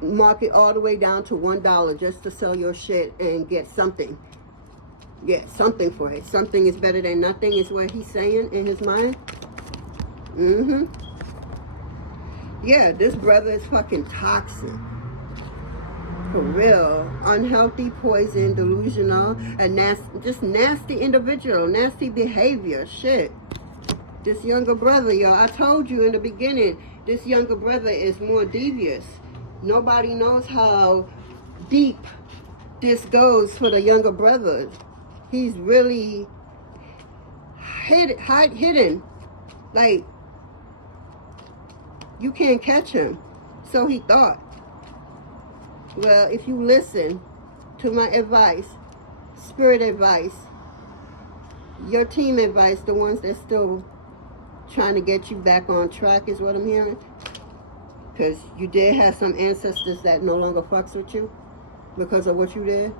mark it all the way down to $1 just to sell your shit and get something. Yeah, something for it. Something is better than nothing is what he's saying in his mind. Yeah, this brother is fucking toxic. For real. Unhealthy, poison, delusional, and just nasty individual. Nasty behavior. Shit. This younger brother, y'all, I told you in the beginning, this younger brother is more devious. Nobody knows how deep this goes for the younger brother. He's really hidden. Like, you can't catch him. So he thought. Well, if you listen to my advice, spirit advice, your team advice, the ones that still trying to get you back on track is what I'm hearing. Because you did have some ancestors that no longer fucks with you because of what you did.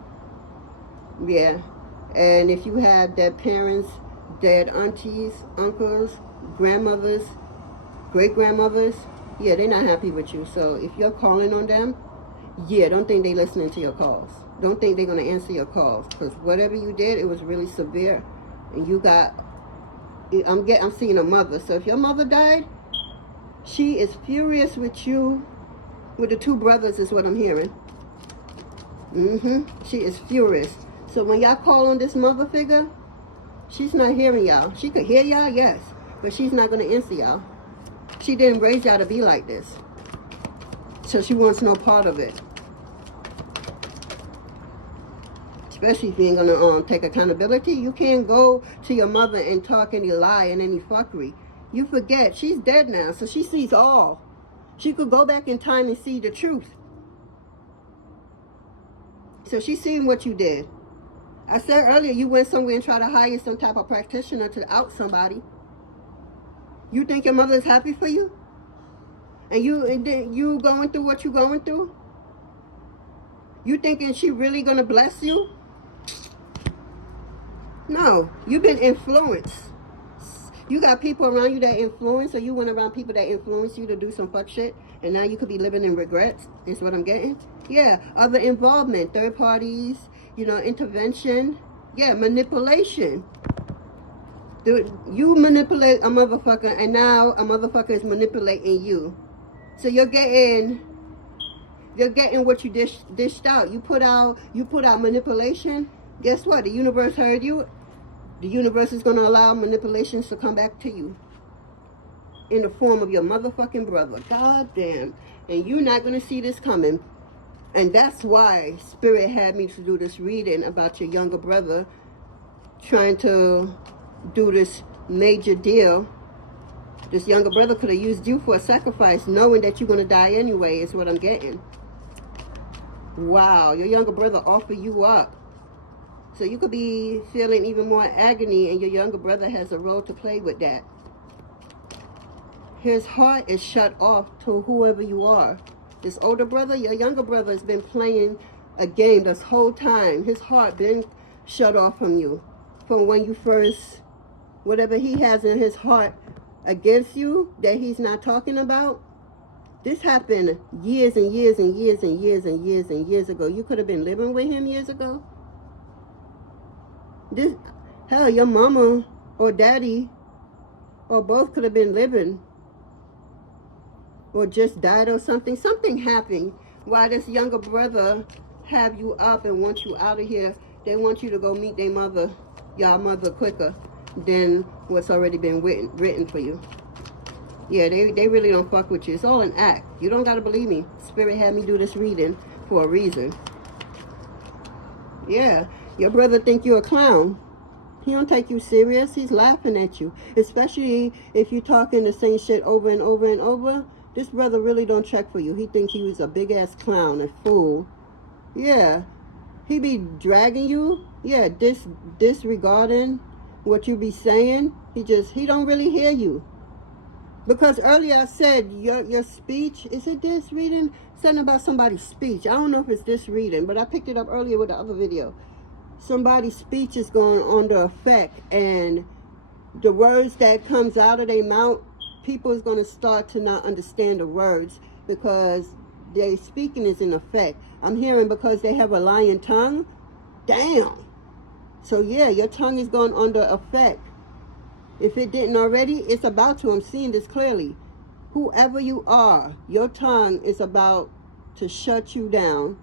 Yeah. And if you had dead parents, dead aunties, uncles, grandmothers, great-grandmothers, yeah, they're not happy with you. So if you're calling on them, yeah, don't think they're listening to your calls. Don't think they're going to answer your calls. Because whatever you did, it was really severe. And you got, I'm seeing a mother. So if your mother died, she is furious with you, with the two brothers is what I'm hearing. She is furious. So when y'all call on this mother figure, she's not hearing y'all. She could hear y'all, yes, but she's not going to answer y'all. She didn't raise y'all to be like this. So she wants no part of it. Especially if you ain't going to take accountability. You can't go to your mother and talk any lie and any fuckery. You forget. She's dead now, so she sees all. She could go back in time and see the truth. So she's seeing what you did. I said earlier, you went somewhere and tried to hire some type of practitioner to out somebody. You think your mother is happy for you? And you going through what you going through? You thinking she really gonna bless you? No, you've been influenced. You got people around you that influence, or you went around people that influence you to do some fuck shit, and now you could be living in regrets, is what I'm getting. Yeah, other involvement, third parties, you know, intervention. Yeah, manipulation. Dude, you manipulate a motherfucker, and now a motherfucker is manipulating you. So you're getting what you dished out. You put out manipulation. Guess what? The universe heard you. The universe is going to allow manipulations to come back to you in the form of your motherfucking brother. God damn. And you're not going to see this coming. And that's why Spirit had me to do this reading about your younger brother trying to do this major deal. This younger brother could have used you for a sacrifice, knowing that you're going to die anyway, is what I'm getting. Wow, your younger brother offered you up. So you could be feeling even more agony, and your younger brother has a role to play with that. His heart is shut off to whoever you are. This older brother, your younger brother, has been playing a game this whole time. His heart been shut off from you. From when you first, whatever he has in his heart against you that he's not talking about. This happened years and years and years and years and years and years ago. You could have been living with him years ago. Hell, your mama or daddy or both could have been living or just died or something. Something happened while this younger brother have you up and want you out of here. They want you to go meet their mother, y'all mother, quicker than what's already been written for you. Yeah, they really don't fuck with you. It's all an act. You don't gotta believe me. Spirit had me do this reading for a reason. Yeah, your brother think you're a clown. He don't take you serious. He's laughing at you. Especially if you're talking the same shit over and over and over. This brother really don't check for you. He thinks he was a big ass clown, a fool. Yeah, he be dragging you. Yeah, disregarding what you be saying. He don't really hear you. Because earlier I said your speech, is it this reading? Something about somebody's speech. I don't know if it's this reading, but I picked it up earlier with the other video. Somebody's speech is going under effect, and the words that comes out of their mouth, people is going to start to not understand the words because their speaking is in effect. I'm hearing because they have a lying tongue. Damn. So yeah, your tongue is going under effect. If it didn't already, it's about to. I'm seeing this clearly. Whoever you are, your tongue is about to shut you down.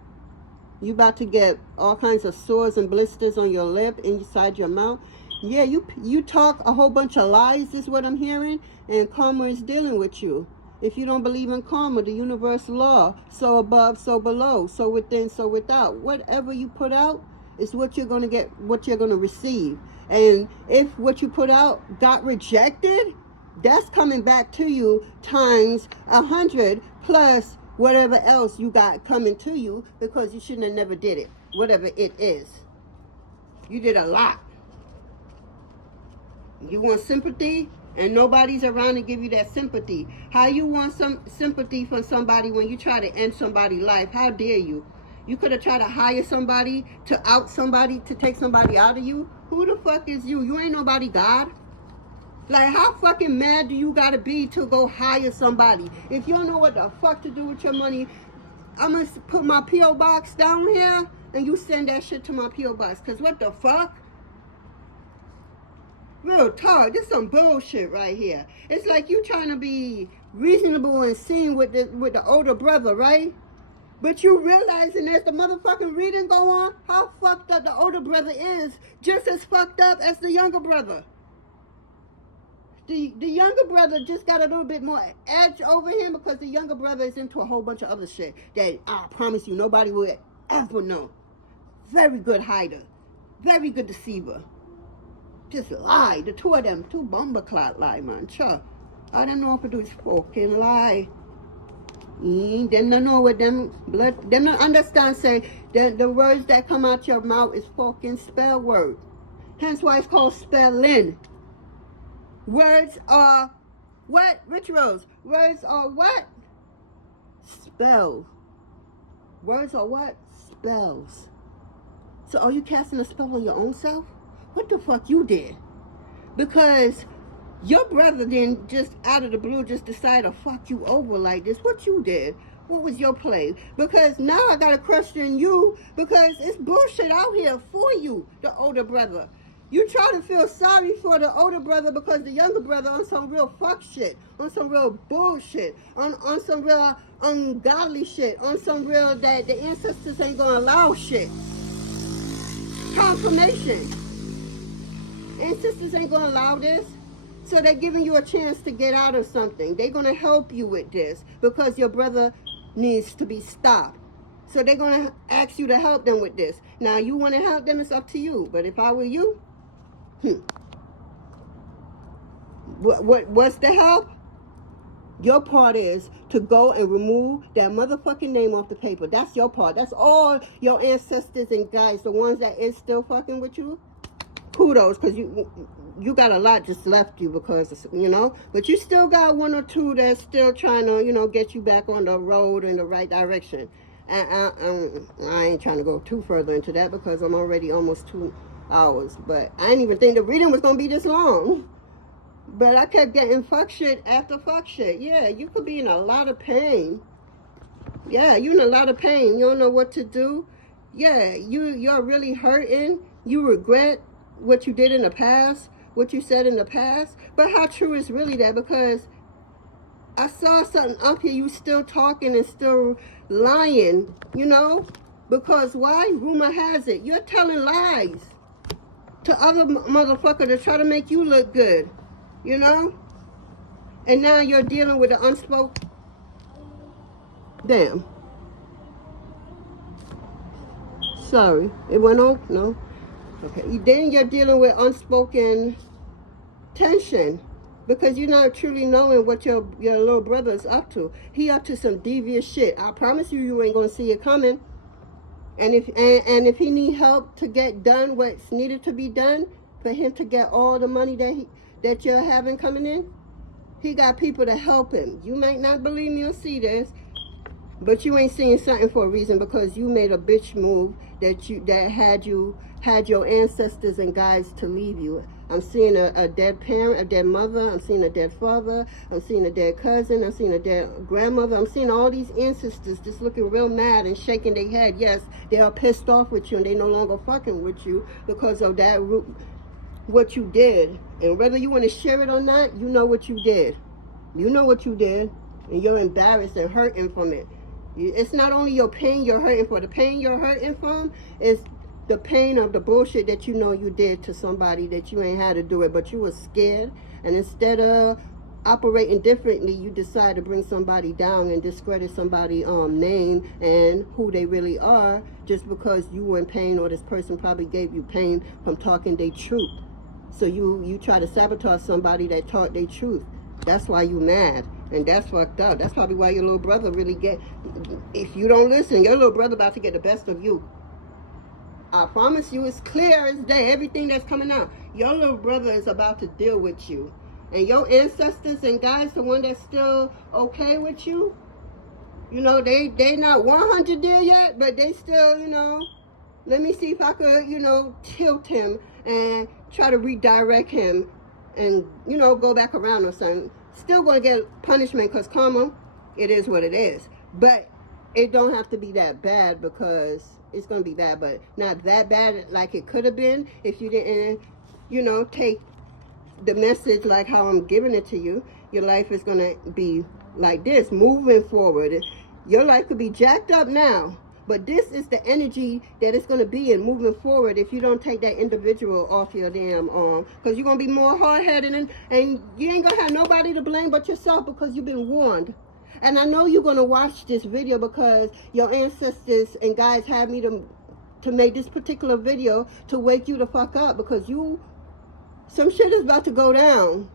You about to get all kinds of sores and blisters on your lip, inside your mouth. Yeah, you talk a whole bunch of lies is what I'm hearing, and karma is dealing with you. If you don't believe in karma, the universe law, so above, so below, so within, so without. Whatever you put out is what you're going to get, what you're going to receive. And if what you put out got rejected, that's coming back to you times 100 plus whatever else you got coming to you, because you shouldn't have never did it, whatever it is. You did a lot. You want sympathy, and nobody's around to give you that sympathy. How you want some sympathy from somebody when you try to end somebody's life? How dare you? You could have tried to hire somebody to out somebody, to take somebody out of you. Who the fuck is you? You ain't nobody God. Like, how fucking mad do you gotta be to go hire somebody? If you don't know what the fuck to do with your money, I'm gonna put my P.O. box down here, and you send that shit to my P.O. box. Because what the fuck? Real talk, this is some bullshit right here. It's like you trying to be reasonable and seen with the older brother, right? But you realizing as the motherfucking reading go on, how fucked up the older brother is, just as fucked up as the younger brother. The younger brother just got a little bit more edge over him because the younger brother is into a whole bunch of other shit that I promise you nobody will ever know. Very good hider. Very good deceiver. Just lie. The two of them, two bumbleclot lie, man. Sure. All them know how to do is fucking lie. Them don't know what them blood, them don't understand, say, the words that come out your mouth is fucking spell word. Hence why it's called spelling. Words are what, Rich Rose? Words are what? Spells. Words are what? Spells. So are you casting a spell on your own self? What the fuck you did? Because your brother didn't just out of the blue just decide to fuck you over like this. What you did? What was your play? Because now I gotta question you because it's bullshit out here for you, the older brother. You try to feel sorry for the older brother because the younger brother on some real fuck shit, on some real bullshit, on some real ungodly shit, on some real that the ancestors ain't gonna allow shit. Confirmation. Ancestors ain't gonna allow this. So they're giving you a chance to get out of something. They're gonna help you with this because your brother needs to be stopped. So they're gonna ask you to help them with this. Now you wanna help them, it's up to you. But if I were you, what's the help? Your part is to go and remove that motherfucking name off the paper. That's your part. That's all your ancestors and guys, the ones that is still fucking with you. Kudos, because you got a lot just left you because, you know, but you still got one or two that's still trying to, you know, get you back on the road in the right direction. And I ain't trying to go too further into that because I'm already almost 2 hours, but I didn't even think the reading was going to be this long. But I kept getting fuck shit after fuck shit. Yeah, you could be in a lot of pain. Yeah, you're in a lot of pain. You don't know what to do. Yeah, you're really hurting. You regret what you did in the past, what you said in the past. But how true is really that? Because I saw something up here. You still talking and still lying, you know? Because why? Rumor has it. You're telling lies to other motherfuckers to try to make you look good, you know? And now you're dealing with the unspoken. Damn. Sorry. It went on? No? Okay. Then you're dealing with unspoken tension because you're not truly knowing what your little brother is up to. He up to some devious shit. I promise you, you ain't gonna see it coming. And if he need help to get done what's needed to be done for him to get all the money that you're having coming in, he got people to help him. You might not believe me or see this, but you ain't seeing something for a reason because you made a bitch move that had your ancestors and guides to leave you. I'm seeing a dead parent, a dead mother. I'm seeing a dead father. I'm seeing a dead cousin. I'm seeing a dead grandmother. I'm seeing all these ancestors just looking real mad and shaking their head. Yes, they are pissed off with you and they no longer fucking with you because of that what you did. And whether you want to share it or not, you know what you did. You know what you did, and you're embarrassed and hurting from it. It's not only your pain you're hurting for. The pain you're hurting from is the pain of the bullshit that you know you did to somebody that you ain't had to do it, but you were scared. And instead of operating differently, you decide to bring somebody down and discredit somebody's name and who they really are just because you were in pain or this person probably gave you pain from talking their truth. So you try to sabotage somebody that taught their truth. That's why you mad. And that's fucked up. That's probably why your little brother really if you don't listen, your little brother about to get the best of you. I promise you, it's clear as day, everything that's coming out. Your little brother is about to deal with you. And your ancestors and guys, the one that's still okay with you, you know, they not 100 there yet, but they still, you know, let me see if I could, you know, tilt him and try to redirect him and, you know, go back around or something. Still going to get punishment because karma, it is what it is. But it don't have to be that bad because it's going to be bad, but not that bad like it could have been if you didn't, you know, take the message like how I'm giving it to you. Your life is going to be like this, moving forward. Your life could be jacked up now, but this is the energy that it's going to be in moving forward if you don't take that individual off your damn arm. Because you're going to be more hard-headed and you ain't going to have nobody to blame but yourself because you've been warned. And I know you're going to watch this video because your ancestors and guides had me to make this particular video to wake you the fuck up because some shit is about to go down.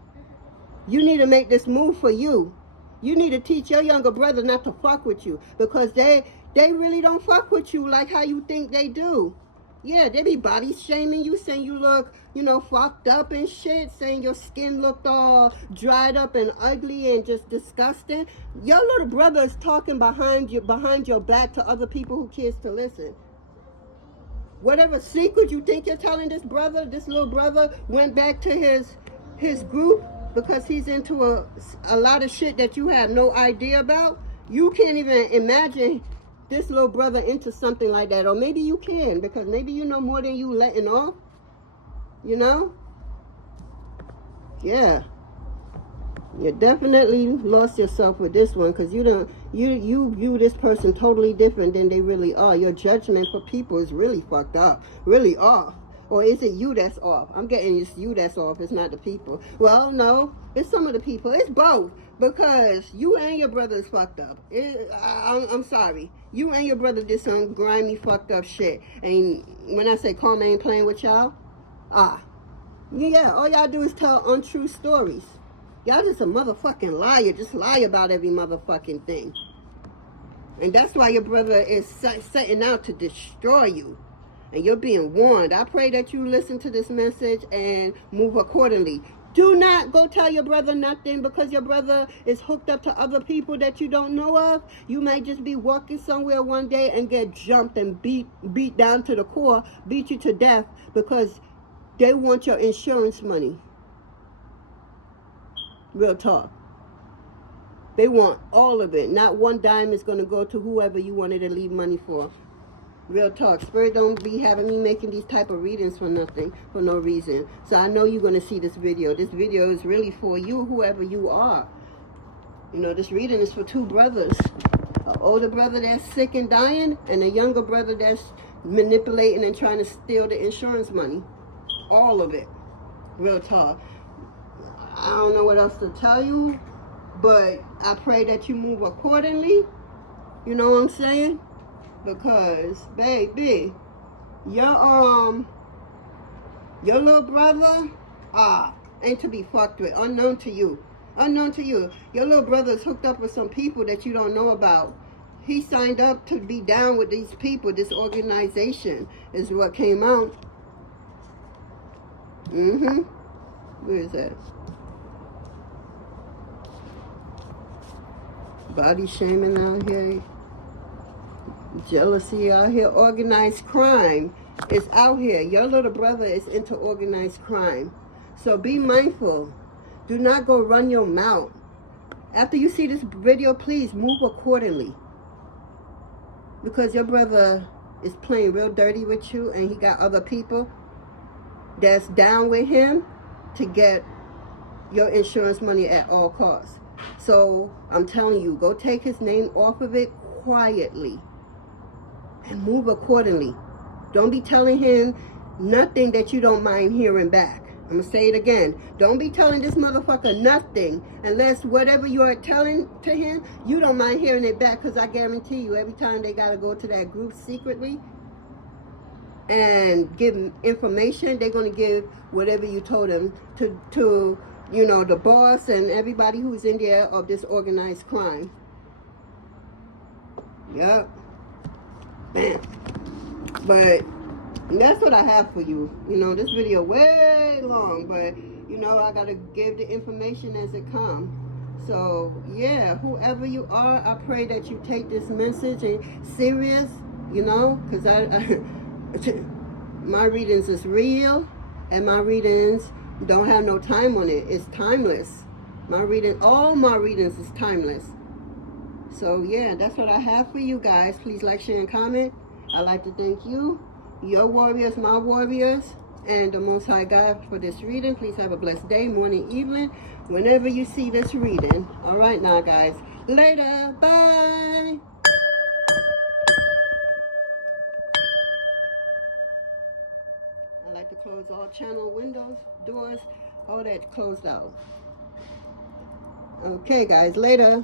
You need to make this move for you. You need to teach your younger brother not to fuck with you, because they really don't fuck with you like how you think they do. Yeah, they be body shaming you, saying you look, you know, fucked up and shit, saying your skin looked all dried up and ugly and just disgusting. Your little brother is talking behind your back to other people who cares to listen. Whatever secret you think you're telling this brother, this little brother went back to his group because he's into a lot of shit that you have no idea about. You can't even imagine this little brother into something like that. Or maybe you can, because maybe you know more than you letting off. You know? Yeah. You definitely lost yourself with this one, because you view this person totally different than they really are. Your judgment for people is really fucked up, really off. Or is it you that's off? I'm getting it's you that's off. It's not the people. Well, no, it's some of the people. It's both, because you and your brother is fucked up. I'm sorry. You and your brother did some grimy, fucked up shit. And when I say karma ain't playing with y'all, yeah, all y'all do is tell untrue stories. Y'all just a motherfucking liar. Just lie about every motherfucking thing. And that's why your brother is setting out to destroy you. And you're being warned. I pray that you listen to this message and move accordingly. Do not go tell your brother nothing, because your brother is hooked up to other people that you don't know of. You might just be walking somewhere one day and get jumped and beat down to the core, beat you to death, because they want your insurance money. Real talk. They want all of it. Not one dime is going to go to whoever you wanted to leave money for. Real talk. Spirit don't be having me making these type of readings for nothing, for no reason. So I know you're going to see this video. This video is really for you, whoever you are. You know, this reading is for two brothers. An older brother that's sick and dying, and a younger brother that's manipulating and trying to steal the insurance money. All of it. Real talk. I don't know what else to tell you, but I pray that you move accordingly. You know what I'm saying? Because, baby, your little brother, ain't to be fucked with. Unknown to you. Unknown to you. Your little brother is hooked up with some people that you don't know about. He signed up to be down with these people. This organization is what came out. Where is that? Body shaming out here. Jealousy out here. Organized crime is out here. Your little brother is into organized crime. So be mindful. Do not go run your mouth. After you see this video, please move accordingly. Because your brother is playing real dirty with you, and he got other people that's down with him to get your insurance money at all costs. So I'm telling you, go take his name off of it quietly and move accordingly. Don't be telling him nothing that you don't mind hearing back. I'm going to say it again. Don't be telling this motherfucker nothing unless whatever you are telling to him, you don't mind hearing it back, because I guarantee you every time they got to go to that group secretly and give information, they're going to give whatever you told them to you know, the boss and everybody who's in there of this organized crime. Yep. Man. But that's what I have for you. You know, this video way long, but you know, I gotta give the information as it comes. So yeah, whoever you are, I pray that you take this message and serious, you know, because my readings is real, and my readings don't have no time on it. It's timeless. All my readings is timeless. So yeah, that's what I have for you guys. Please like, share, and comment. I'd like to thank you, your warriors, my warriors, and the Most High God for this reading. Please have a blessed day, morning, evening, whenever you see this reading. All right now, guys. Later. Bye. I like to close all channel windows, doors, all that closed out. Okay, guys. Later.